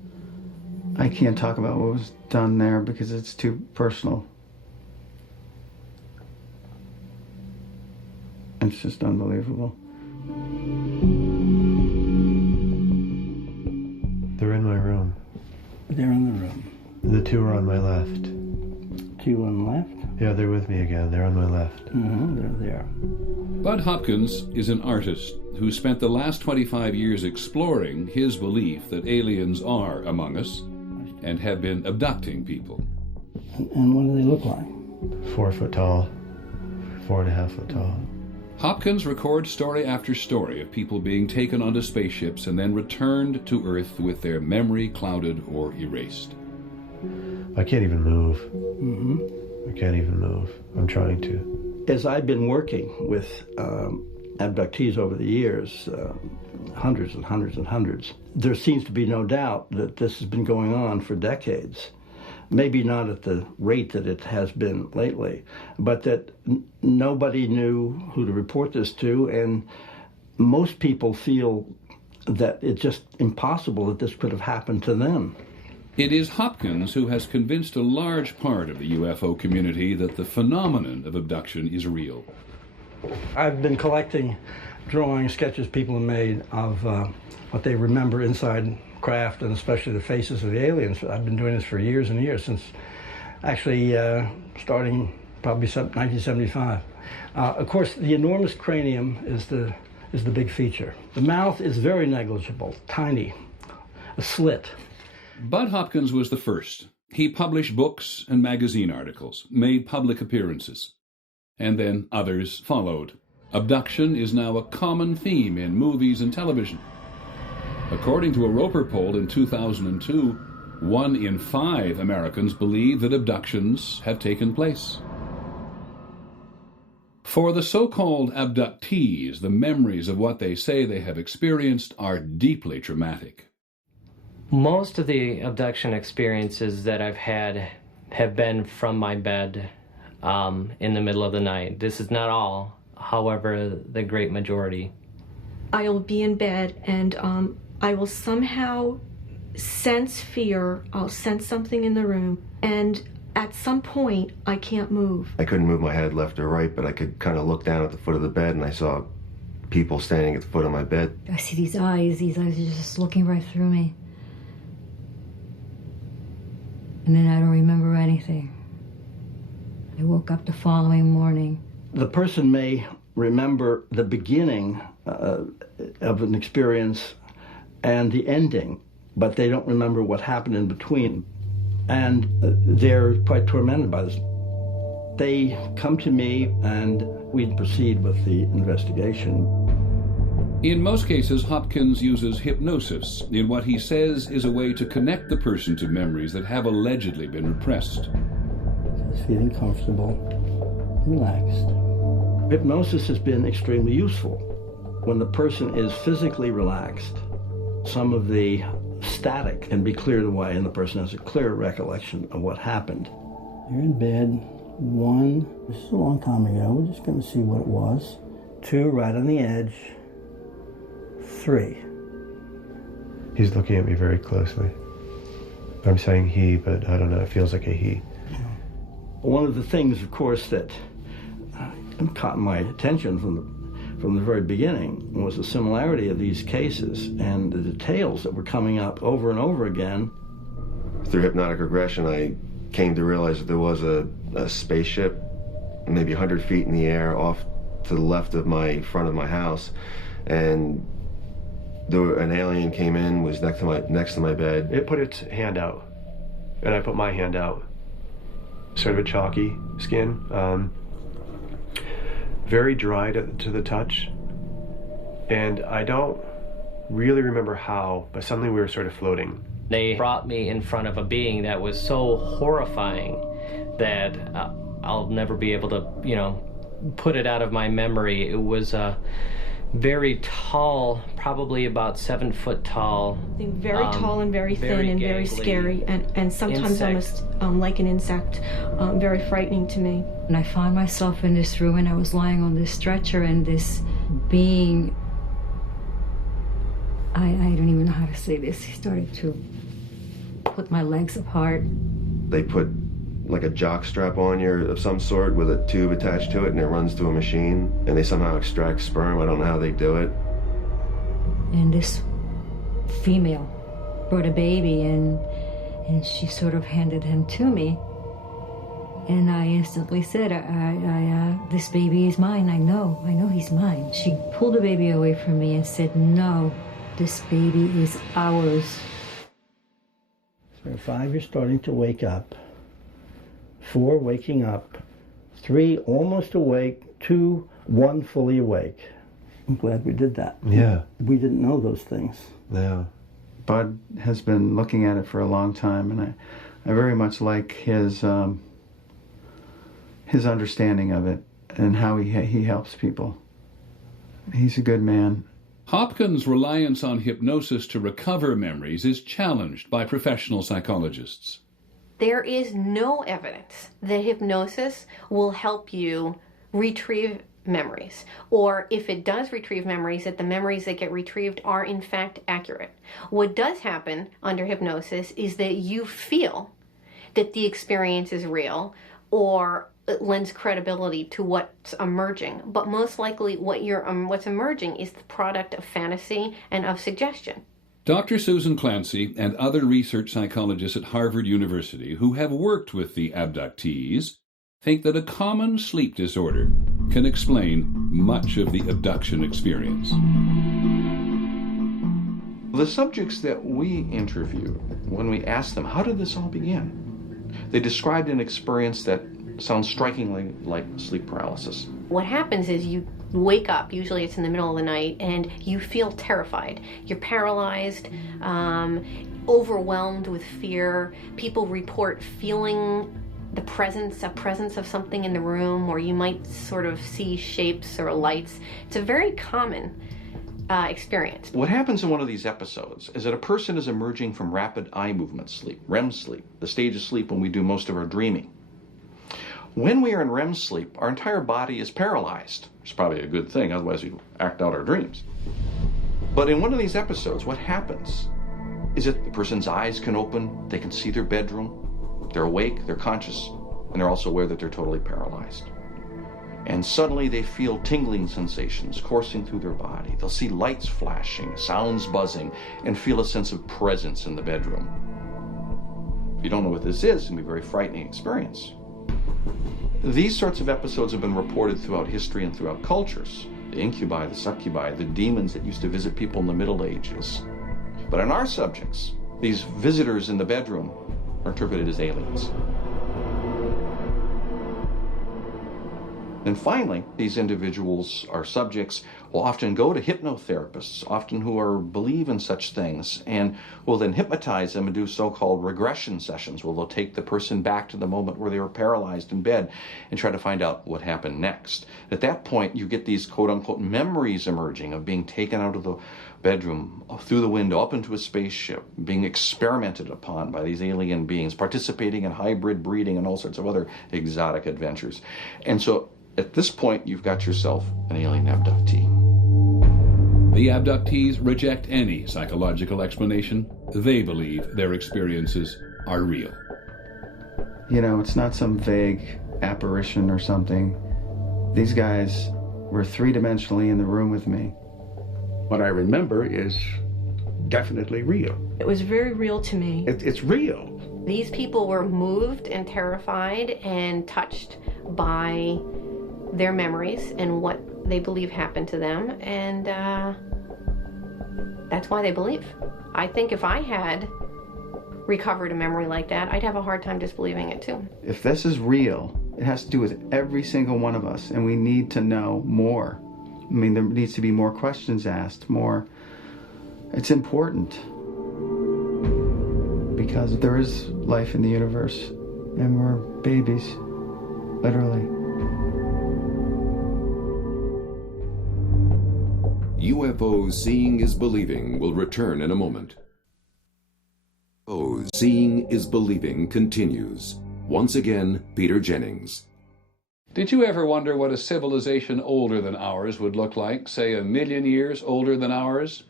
I can't talk about what was done there because it's too personal. It's just unbelievable. They're in my room. They're in the room. The 2 are on my left. 2 on the left? Yeah, they're with me again. They're on my left. They're there. Bud Hopkins is an artist who spent the last 25 years exploring his belief that aliens are among us and have been abducting people. And what do they look like? 4 foot tall, 4.5 foot tall. Hopkins records story after story of people being taken onto spaceships and then returned to Earth with their memory clouded or erased. I can't even move. I can't even move. I'm trying to. As I've been working with abductees over the years, hundreds and hundreds and hundreds, there seems to be no doubt that this has been going on for decades. Maybe not at the rate that it has been lately, but that nobody knew who to report this to, and most people feel that it's just impossible that this could have happened to them. It is Hopkins who has convinced a large part of the UFO community that the phenomenon of abduction is real. I've been collecting drawings, sketches people have made of what they remember inside craft, and especially the faces of the aliens. I've been doing this for years and years, since actually starting probably 1975. Of course, the enormous cranium is the big feature. The mouth is very negligible, tiny, a slit. Bud Hopkins was the first. He published books and magazine articles, made public appearances, and then others followed. Abduction is now a common theme in movies and television. According to a Roper poll in 2002, 1 in 5 Americans believe that abductions have taken place. For the so-called abductees, the memories of what they say they have experienced are deeply traumatic. Most of the abduction experiences that I've had have been from my bed in the middle of the night. This is not all, however, the great majority. I'll be in bed and I will somehow sense fear. I'll sense something in the room, and at some point I can't move. I couldn't move my head left or right, but I could kind of look down at the foot of the bed, and I saw people standing at the foot of my bed. I see these eyes are just looking right through me. And then I don't remember anything. I woke up the following morning. The person may remember the beginning of an experience and the ending, but they don't remember what happened in between. And they're quite tormented by this. They come to me and we proceed with the investigation. In most cases, Hopkins uses hypnosis in what he says is a way to connect the person to memories that have allegedly been repressed. Just feeling comfortable, relaxed. Hypnosis has been extremely useful. When the person is physically relaxed, some of the static can be cleared away and the person has a clear recollection of what happened. You're in bed. 1, this is a long time ago, we're just going to see what it was. 2, right on the edge. 3. He's looking at me very closely. I'm saying he, but I don't know, it feels like a he. One of the things, of course, that caught my attention from the very beginning was the similarity of these cases and the details that were coming up over and over again. Through hypnotic regression, I came to realize that there was a spaceship maybe 100 feet in the air off to the left of my front of my house, and an alien came in, was next to my bed. It put its hand out, and I put my hand out. Sort of a chalky skin, very dry to the touch, and I don't really remember how, but suddenly we were sort of floating. They brought me in front of a being that was so horrifying that I'll never be able to, put it out of my memory. It was a very tall, probably about 7 foot tall. Very tall and very thin and very scary, and sometimes almost like an insect, very frightening to me. And I found myself in this room, and I was lying on this stretcher, and this being, I don't even know how to say this, he started to put my legs apart. They put like a jock strap on you of some sort with a tube attached to it, and it runs to a machine, and they somehow extract sperm. I don't know how they do it. And this female brought a baby, and she sort of handed him to me. And I instantly said, this baby is mine. I know he's mine. She pulled the baby away from me and said, no, this baby is ours. So 5, you're starting to wake up. 4, waking up. 3, almost awake. 2, 1, fully awake. I'm glad we did that. Yeah. We didn't know those things. Yeah. Bud has been looking at it for a long time, and I very much like his understanding of it and how he helps people. He's a good man. Hopkins' reliance on hypnosis to recover memories is challenged by professional psychologists. There is no evidence that hypnosis will help you retrieve memories, or if it does retrieve memories, that the memories that get retrieved are in fact accurate. What does happen under hypnosis is that you feel that the experience is real, or it lends credibility to what's emerging, but most likely what's emerging is the product of fantasy and of suggestion. Dr. Susan Clancy and other research psychologists at Harvard University who have worked with the abductees think that a common sleep disorder can explain much of the abduction experience. The subjects that we interviewed, when we asked them, how did this all begin? They described an experience that sounds strikingly like sleep paralysis. What happens is you wake up, usually it's in the middle of the night, and you feel terrified. You're paralyzed, overwhelmed with fear. People report feeling the presence of something in the room, or you might sort of see shapes or lights. It's a very common experience. What happens in one of these episodes is that a person is emerging from rapid eye movement sleep, REM sleep, the stage of sleep when we do most of our dreaming. When we are in REM sleep, our entire body is paralyzed. It's probably a good thing, otherwise we act out our dreams. But in one of these episodes, what happens is that the person's eyes can open, they can see their bedroom, they're awake, they're conscious, and they're also aware that they're totally paralyzed. And suddenly they feel tingling sensations coursing through their body. They'll see lights flashing, sounds buzzing, and feel a sense of presence in the bedroom. If you don't know what this is, it can be a very frightening experience. These sorts of episodes have been reported throughout history and throughout cultures. The incubi, the succubi, the demons that used to visit people in the Middle Ages. But in our subjects, these visitors in the bedroom are interpreted as aliens. And finally, these individuals, our subjects, will often go to hypnotherapists, often who believe in such things, and will then hypnotize them and do so-called regression sessions, where they'll take the person back to the moment where they were paralyzed in bed and try to find out what happened next. At that point, you get these quote-unquote memories emerging of being taken out of the bedroom, through the window, up into a spaceship, being experimented upon by these alien beings, participating in hybrid breeding and all sorts of other exotic adventures. And so at this point, you've got yourself an alien abductee. The abductees reject any psychological explanation. They believe their experiences are real. You know, it's not some vague apparition or something. These guys were three-dimensionally in the room with me. What I remember is definitely real. It was very real to me. It's real. These people were moved and terrified and touched by their memories and what they believe happened to them, and that's why they believe. I think if I had recovered a memory like that, I'd have a hard time disbelieving it too. If this is real, it has to do with every single one of us, and we need to know more. I mean, there needs to be more questions asked, more. It's important. Because there is life in the universe, and we're babies, literally. UFOs Seeing is Believing will return in a moment. UFOs Seeing is Believing continues. Once again, Peter Jennings. Did you ever wonder what a civilization older than ours would look like, say 1 million years older than ours?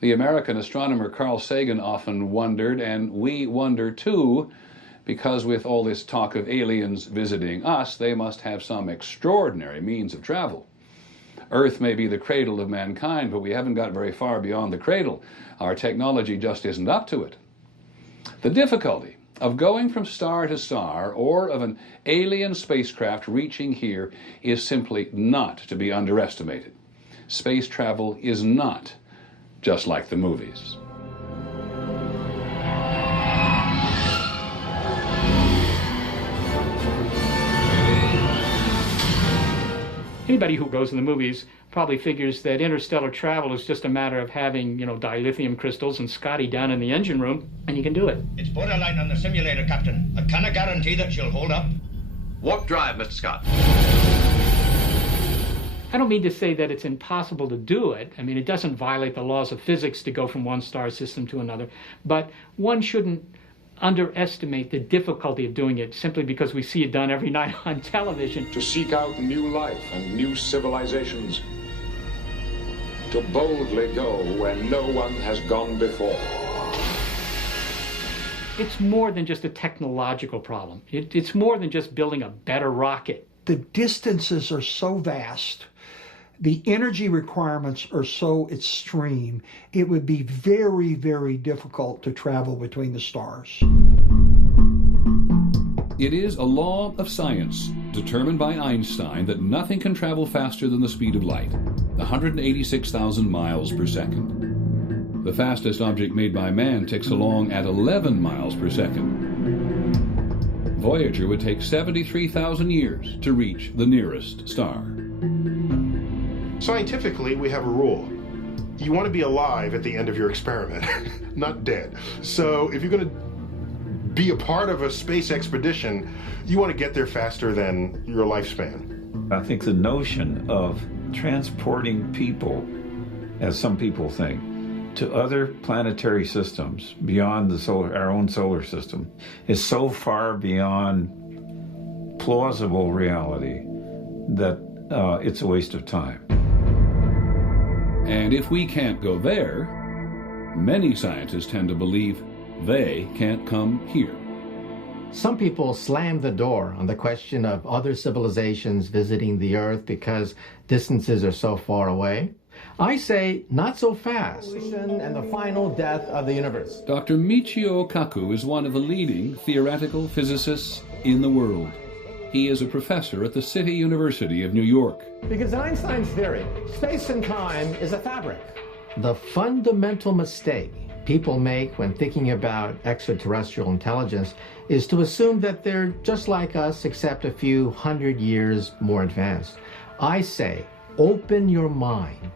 The American astronomer Carl Sagan often wondered, and we wonder too, because with all this talk of aliens visiting us, they must have some extraordinary means of travel. Earth may be the cradle of mankind, but we haven't got very far beyond the cradle. Our technology just isn't up to it. The difficulty of going from star to star or of an alien spacecraft reaching here is simply not to be underestimated. Space travel is not just like the movies. Anybody who goes in the movies probably figures that interstellar travel is just a matter of having, dilithium crystals and Scotty down in the engine room, and you can do it. It's borderline on the simulator, Captain. I cannot guarantee that she'll hold up. Warp drive, Mr. Scott. I don't mean to say that it's impossible to do it. I mean, it doesn't violate the laws of physics to go from one star system to another, but one shouldn't underestimate the difficulty of doing it simply because we see it done every night on television. To seek out new life and new civilizations. To boldly go where no one has gone before. It's more than just a technological problem. It's more than just building a better rocket. The distances are so vast. The energy requirements are so extreme, it would be very, very difficult to travel between the stars. It is a law of science, determined by Einstein, that nothing can travel faster than the speed of light, 186,000 miles per second. The fastest object made by man ticks along at 11 miles per second. Voyager would take 73,000 years to reach the nearest star. Scientifically, we have a rule. You want to be alive at the end of your experiment, not dead. So if you're going to be a part of a space expedition, you want to get there faster than your lifespan. I think the notion of transporting people, as some people think, to other planetary systems beyond our own solar system is so far beyond plausible reality that it's a waste of time. And if we can't go there, many scientists tend to believe they can't come here. Some people slam the door on the question of other civilizations visiting the Earth because distances are so far away. I say, not so fast. And the final death of the universe. Dr. Michio Kaku is one of the leading theoretical physicists in the world. He is a professor at the City University of New York. Because in Einstein's theory, space and time is a fabric. The fundamental mistake people make when thinking about extraterrestrial intelligence is to assume that they're just like us, except a few hundred years more advanced. I say, open your mind,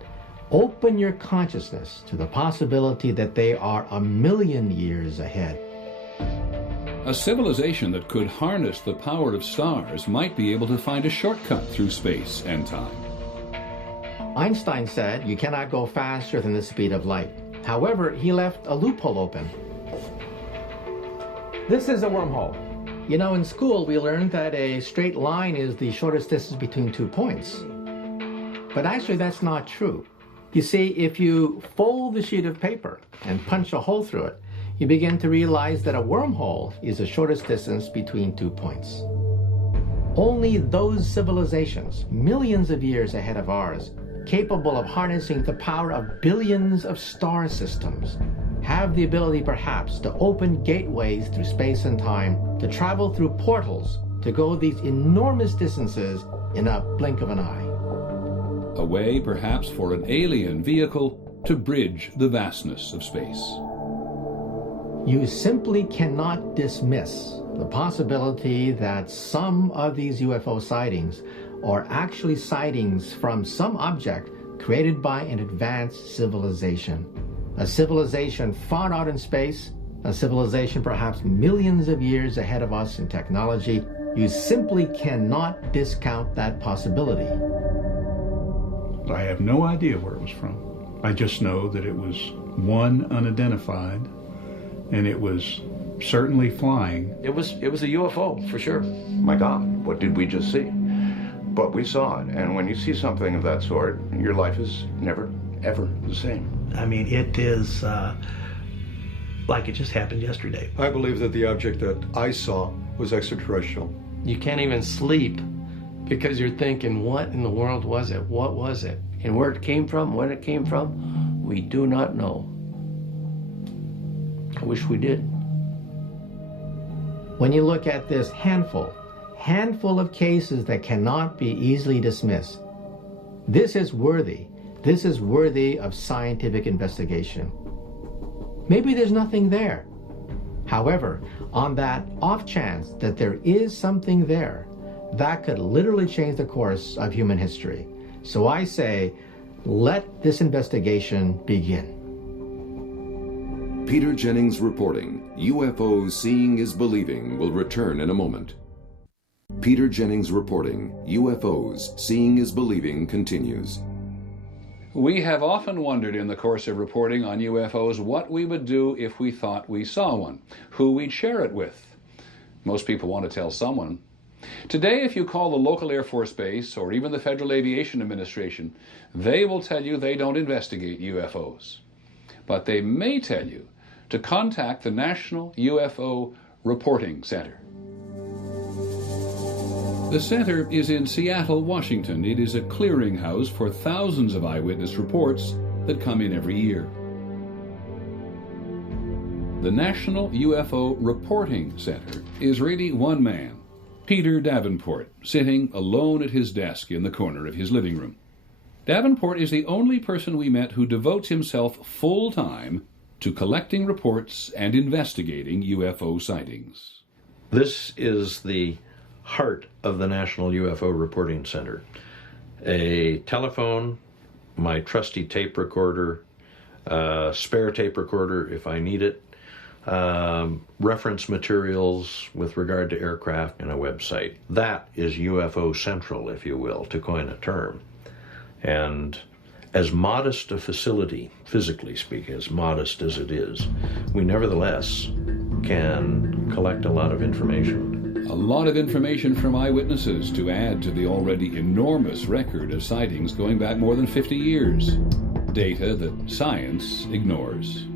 open your consciousness to the possibility that they are 1,000,000 years ahead. A civilization that could harness the power of stars might be able to find a shortcut through space and time. Einstein said you cannot go faster than the speed of light. However, he left a loophole open. This is a wormhole. You know, in school we learned that a straight line is the shortest distance between 2 points. But actually that's not true. You see, if you fold the sheet of paper and punch a hole through it, you begin to realize that a wormhole is the shortest distance between 2 points. Only those civilizations, millions of years ahead of ours, capable of harnessing the power of billions of star systems, have the ability perhaps to open gateways through space and time, to travel through portals, to go these enormous distances in a blink of an eye. A way perhaps for an alien vehicle to bridge the vastness of space. You simply cannot dismiss the possibility that some of these UFO sightings are actually sightings from some object created by an advanced civilization. A civilization far out in space, a civilization perhaps millions of years ahead of us in technology. You simply cannot discount that possibility. I have no idea where it was from. I just know that it was one unidentified, and it was certainly flying. It was a UFO, for sure. My God, what did we just see? But we saw it, and when you see something of that sort, your life is never, ever the same. I mean, it is like it just happened yesterday. I believe that the object that I saw was extraterrestrial. You can't even sleep because you're thinking, what in the world was it? What was it? And where it came from, when it came from, we do not know. I wish we did. When you look at this handful of cases that cannot be easily dismissed, this is worthy of scientific investigation. Maybe there's nothing there. However, on that off chance that there is something there, that could literally change the course of human history. So I say, let this investigation begin. Peter Jennings reporting, UFOs Seeing is Believing will return in a moment. Peter Jennings reporting, UFOs Seeing is Believing continues. We have often wondered in the course of reporting on UFOs what we would do if we thought we saw one, who we'd share it with. Most people want to tell someone. Today, if you call the local Air Force Base or even the Federal Aviation Administration, they will tell you they don't investigate UFOs. But they may tell you to contact the National UFO Reporting Center. The center is in Seattle, Washington. It is a clearinghouse for thousands of eyewitness reports that come in every year. The National UFO Reporting Center is really one man, Peter Davenport, sitting alone at his desk in the corner of his living room. Davenport is the only person we met who devotes himself full-time to collecting reports and investigating UFO sightings. This is the heart of the National UFO Reporting Center. A telephone, my trusty tape recorder, spare tape recorder if I need it, reference materials with regard to aircraft, and a website. That is UFO Central, if you will, to coin a term. And as modest a facility, physically speaking, as modest as it is, we nevertheless can collect a lot of information. A lot of information from eyewitnesses to add to the already enormous record of sightings going back more than 50 years. Data that science ignores.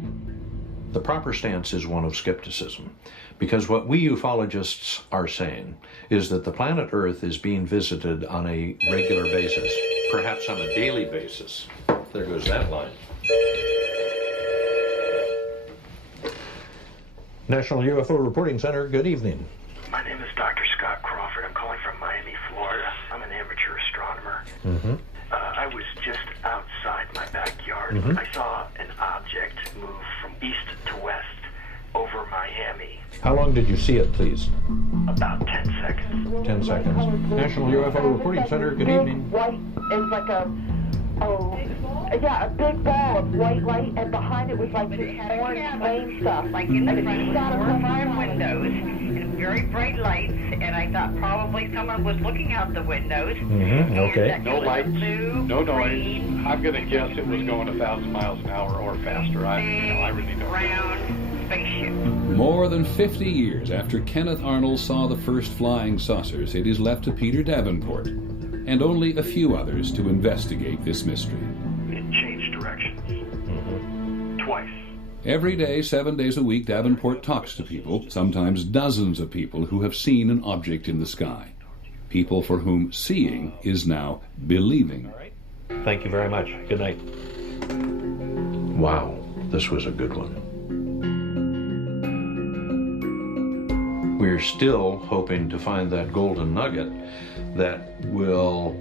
The proper stance is one of skepticism, because what we ufologists are saying is that the planet Earth is being visited on a regular basis, perhaps on a daily basis. There goes that line. National UFO Reporting Center, good evening. My name is Dr. Scott Crawford. I'm calling from Miami, Florida. I'm an amateur astronomer. Mm-hmm. I was just outside my backyard. Mm-hmm. I saw an object move from east to west over Miami. How long did you see it, please? About 10 seconds. 10 seconds. National UFO Reporting Center, good evening. White is like a big ball of white light, and behind it was like this orange flame stuff. Like in the front, it was 4 or 5 windows and very bright lights, and I thought probably someone was looking out the windows. Okay. No lights, no noise. I'm going to guess it was going 1,000 miles an hour or faster. I really don't know. Round spaceship. More than 50 years after Kenneth Arnold saw the first flying saucers, it is left to Peter Davenport and only a few others to investigate this mystery. It changed directions. Twice. Every day, 7 days a week, Davenport talks to people, sometimes dozens of people who have seen an object in the sky. People for whom seeing is now believing. Thank you very much. Good night. Wow, this was a good one. We're still hoping to find that golden nugget that will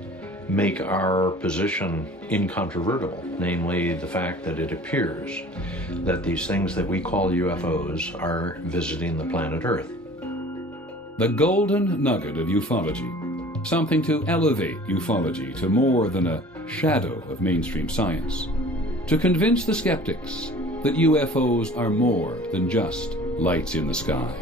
make our position incontrovertible, namely the fact that it appears that these things that we call UFOs are visiting the planet Earth. The golden nugget of ufology, something to elevate ufology to more than a shadow of mainstream science, to convince the skeptics that UFOs are more than just lights in the sky.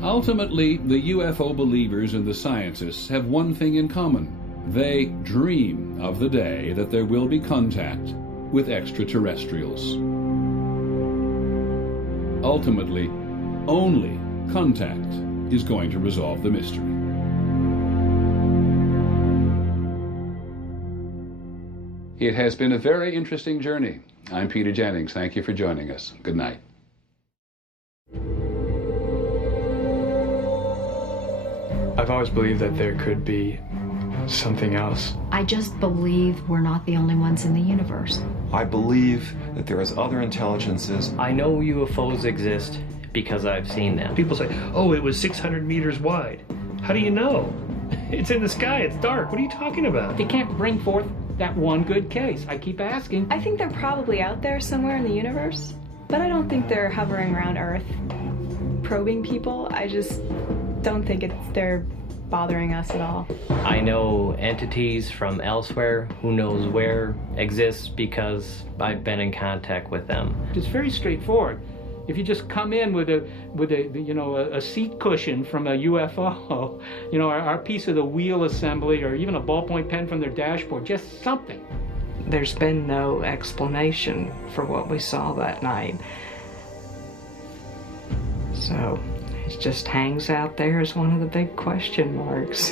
Ultimately, the UFO believers and the scientists have one thing in common. They dream of the day that there will be contact with extraterrestrials. Ultimately, only contact is going to resolve the mystery. It has been a very interesting journey. I'm Peter Jennings. Thank you for joining us. Good night. I've always believed that there could be something else. I just believe we're not the only ones in the universe. I believe that there is other intelligences. I know UFOs exist because I've seen them. People say, oh, it was 600 meters wide. How do you know? It's in the sky, it's dark. What are you talking about? They can't bring forth that one good case. I keep asking. I think they're probably out there somewhere in the universe, but I don't think they're hovering around Earth probing people. I just don't think they're bothering us at all. I know entities from elsewhere, who knows where, exist because I've been in contact with them. It's very straightforward. If you just come in with a seat cushion from a UFO, our piece of the wheel assembly, or even a ballpoint pen from their dashboard, just something. There's been no explanation for what we saw that night. So it just hangs out there as one of the big question marks.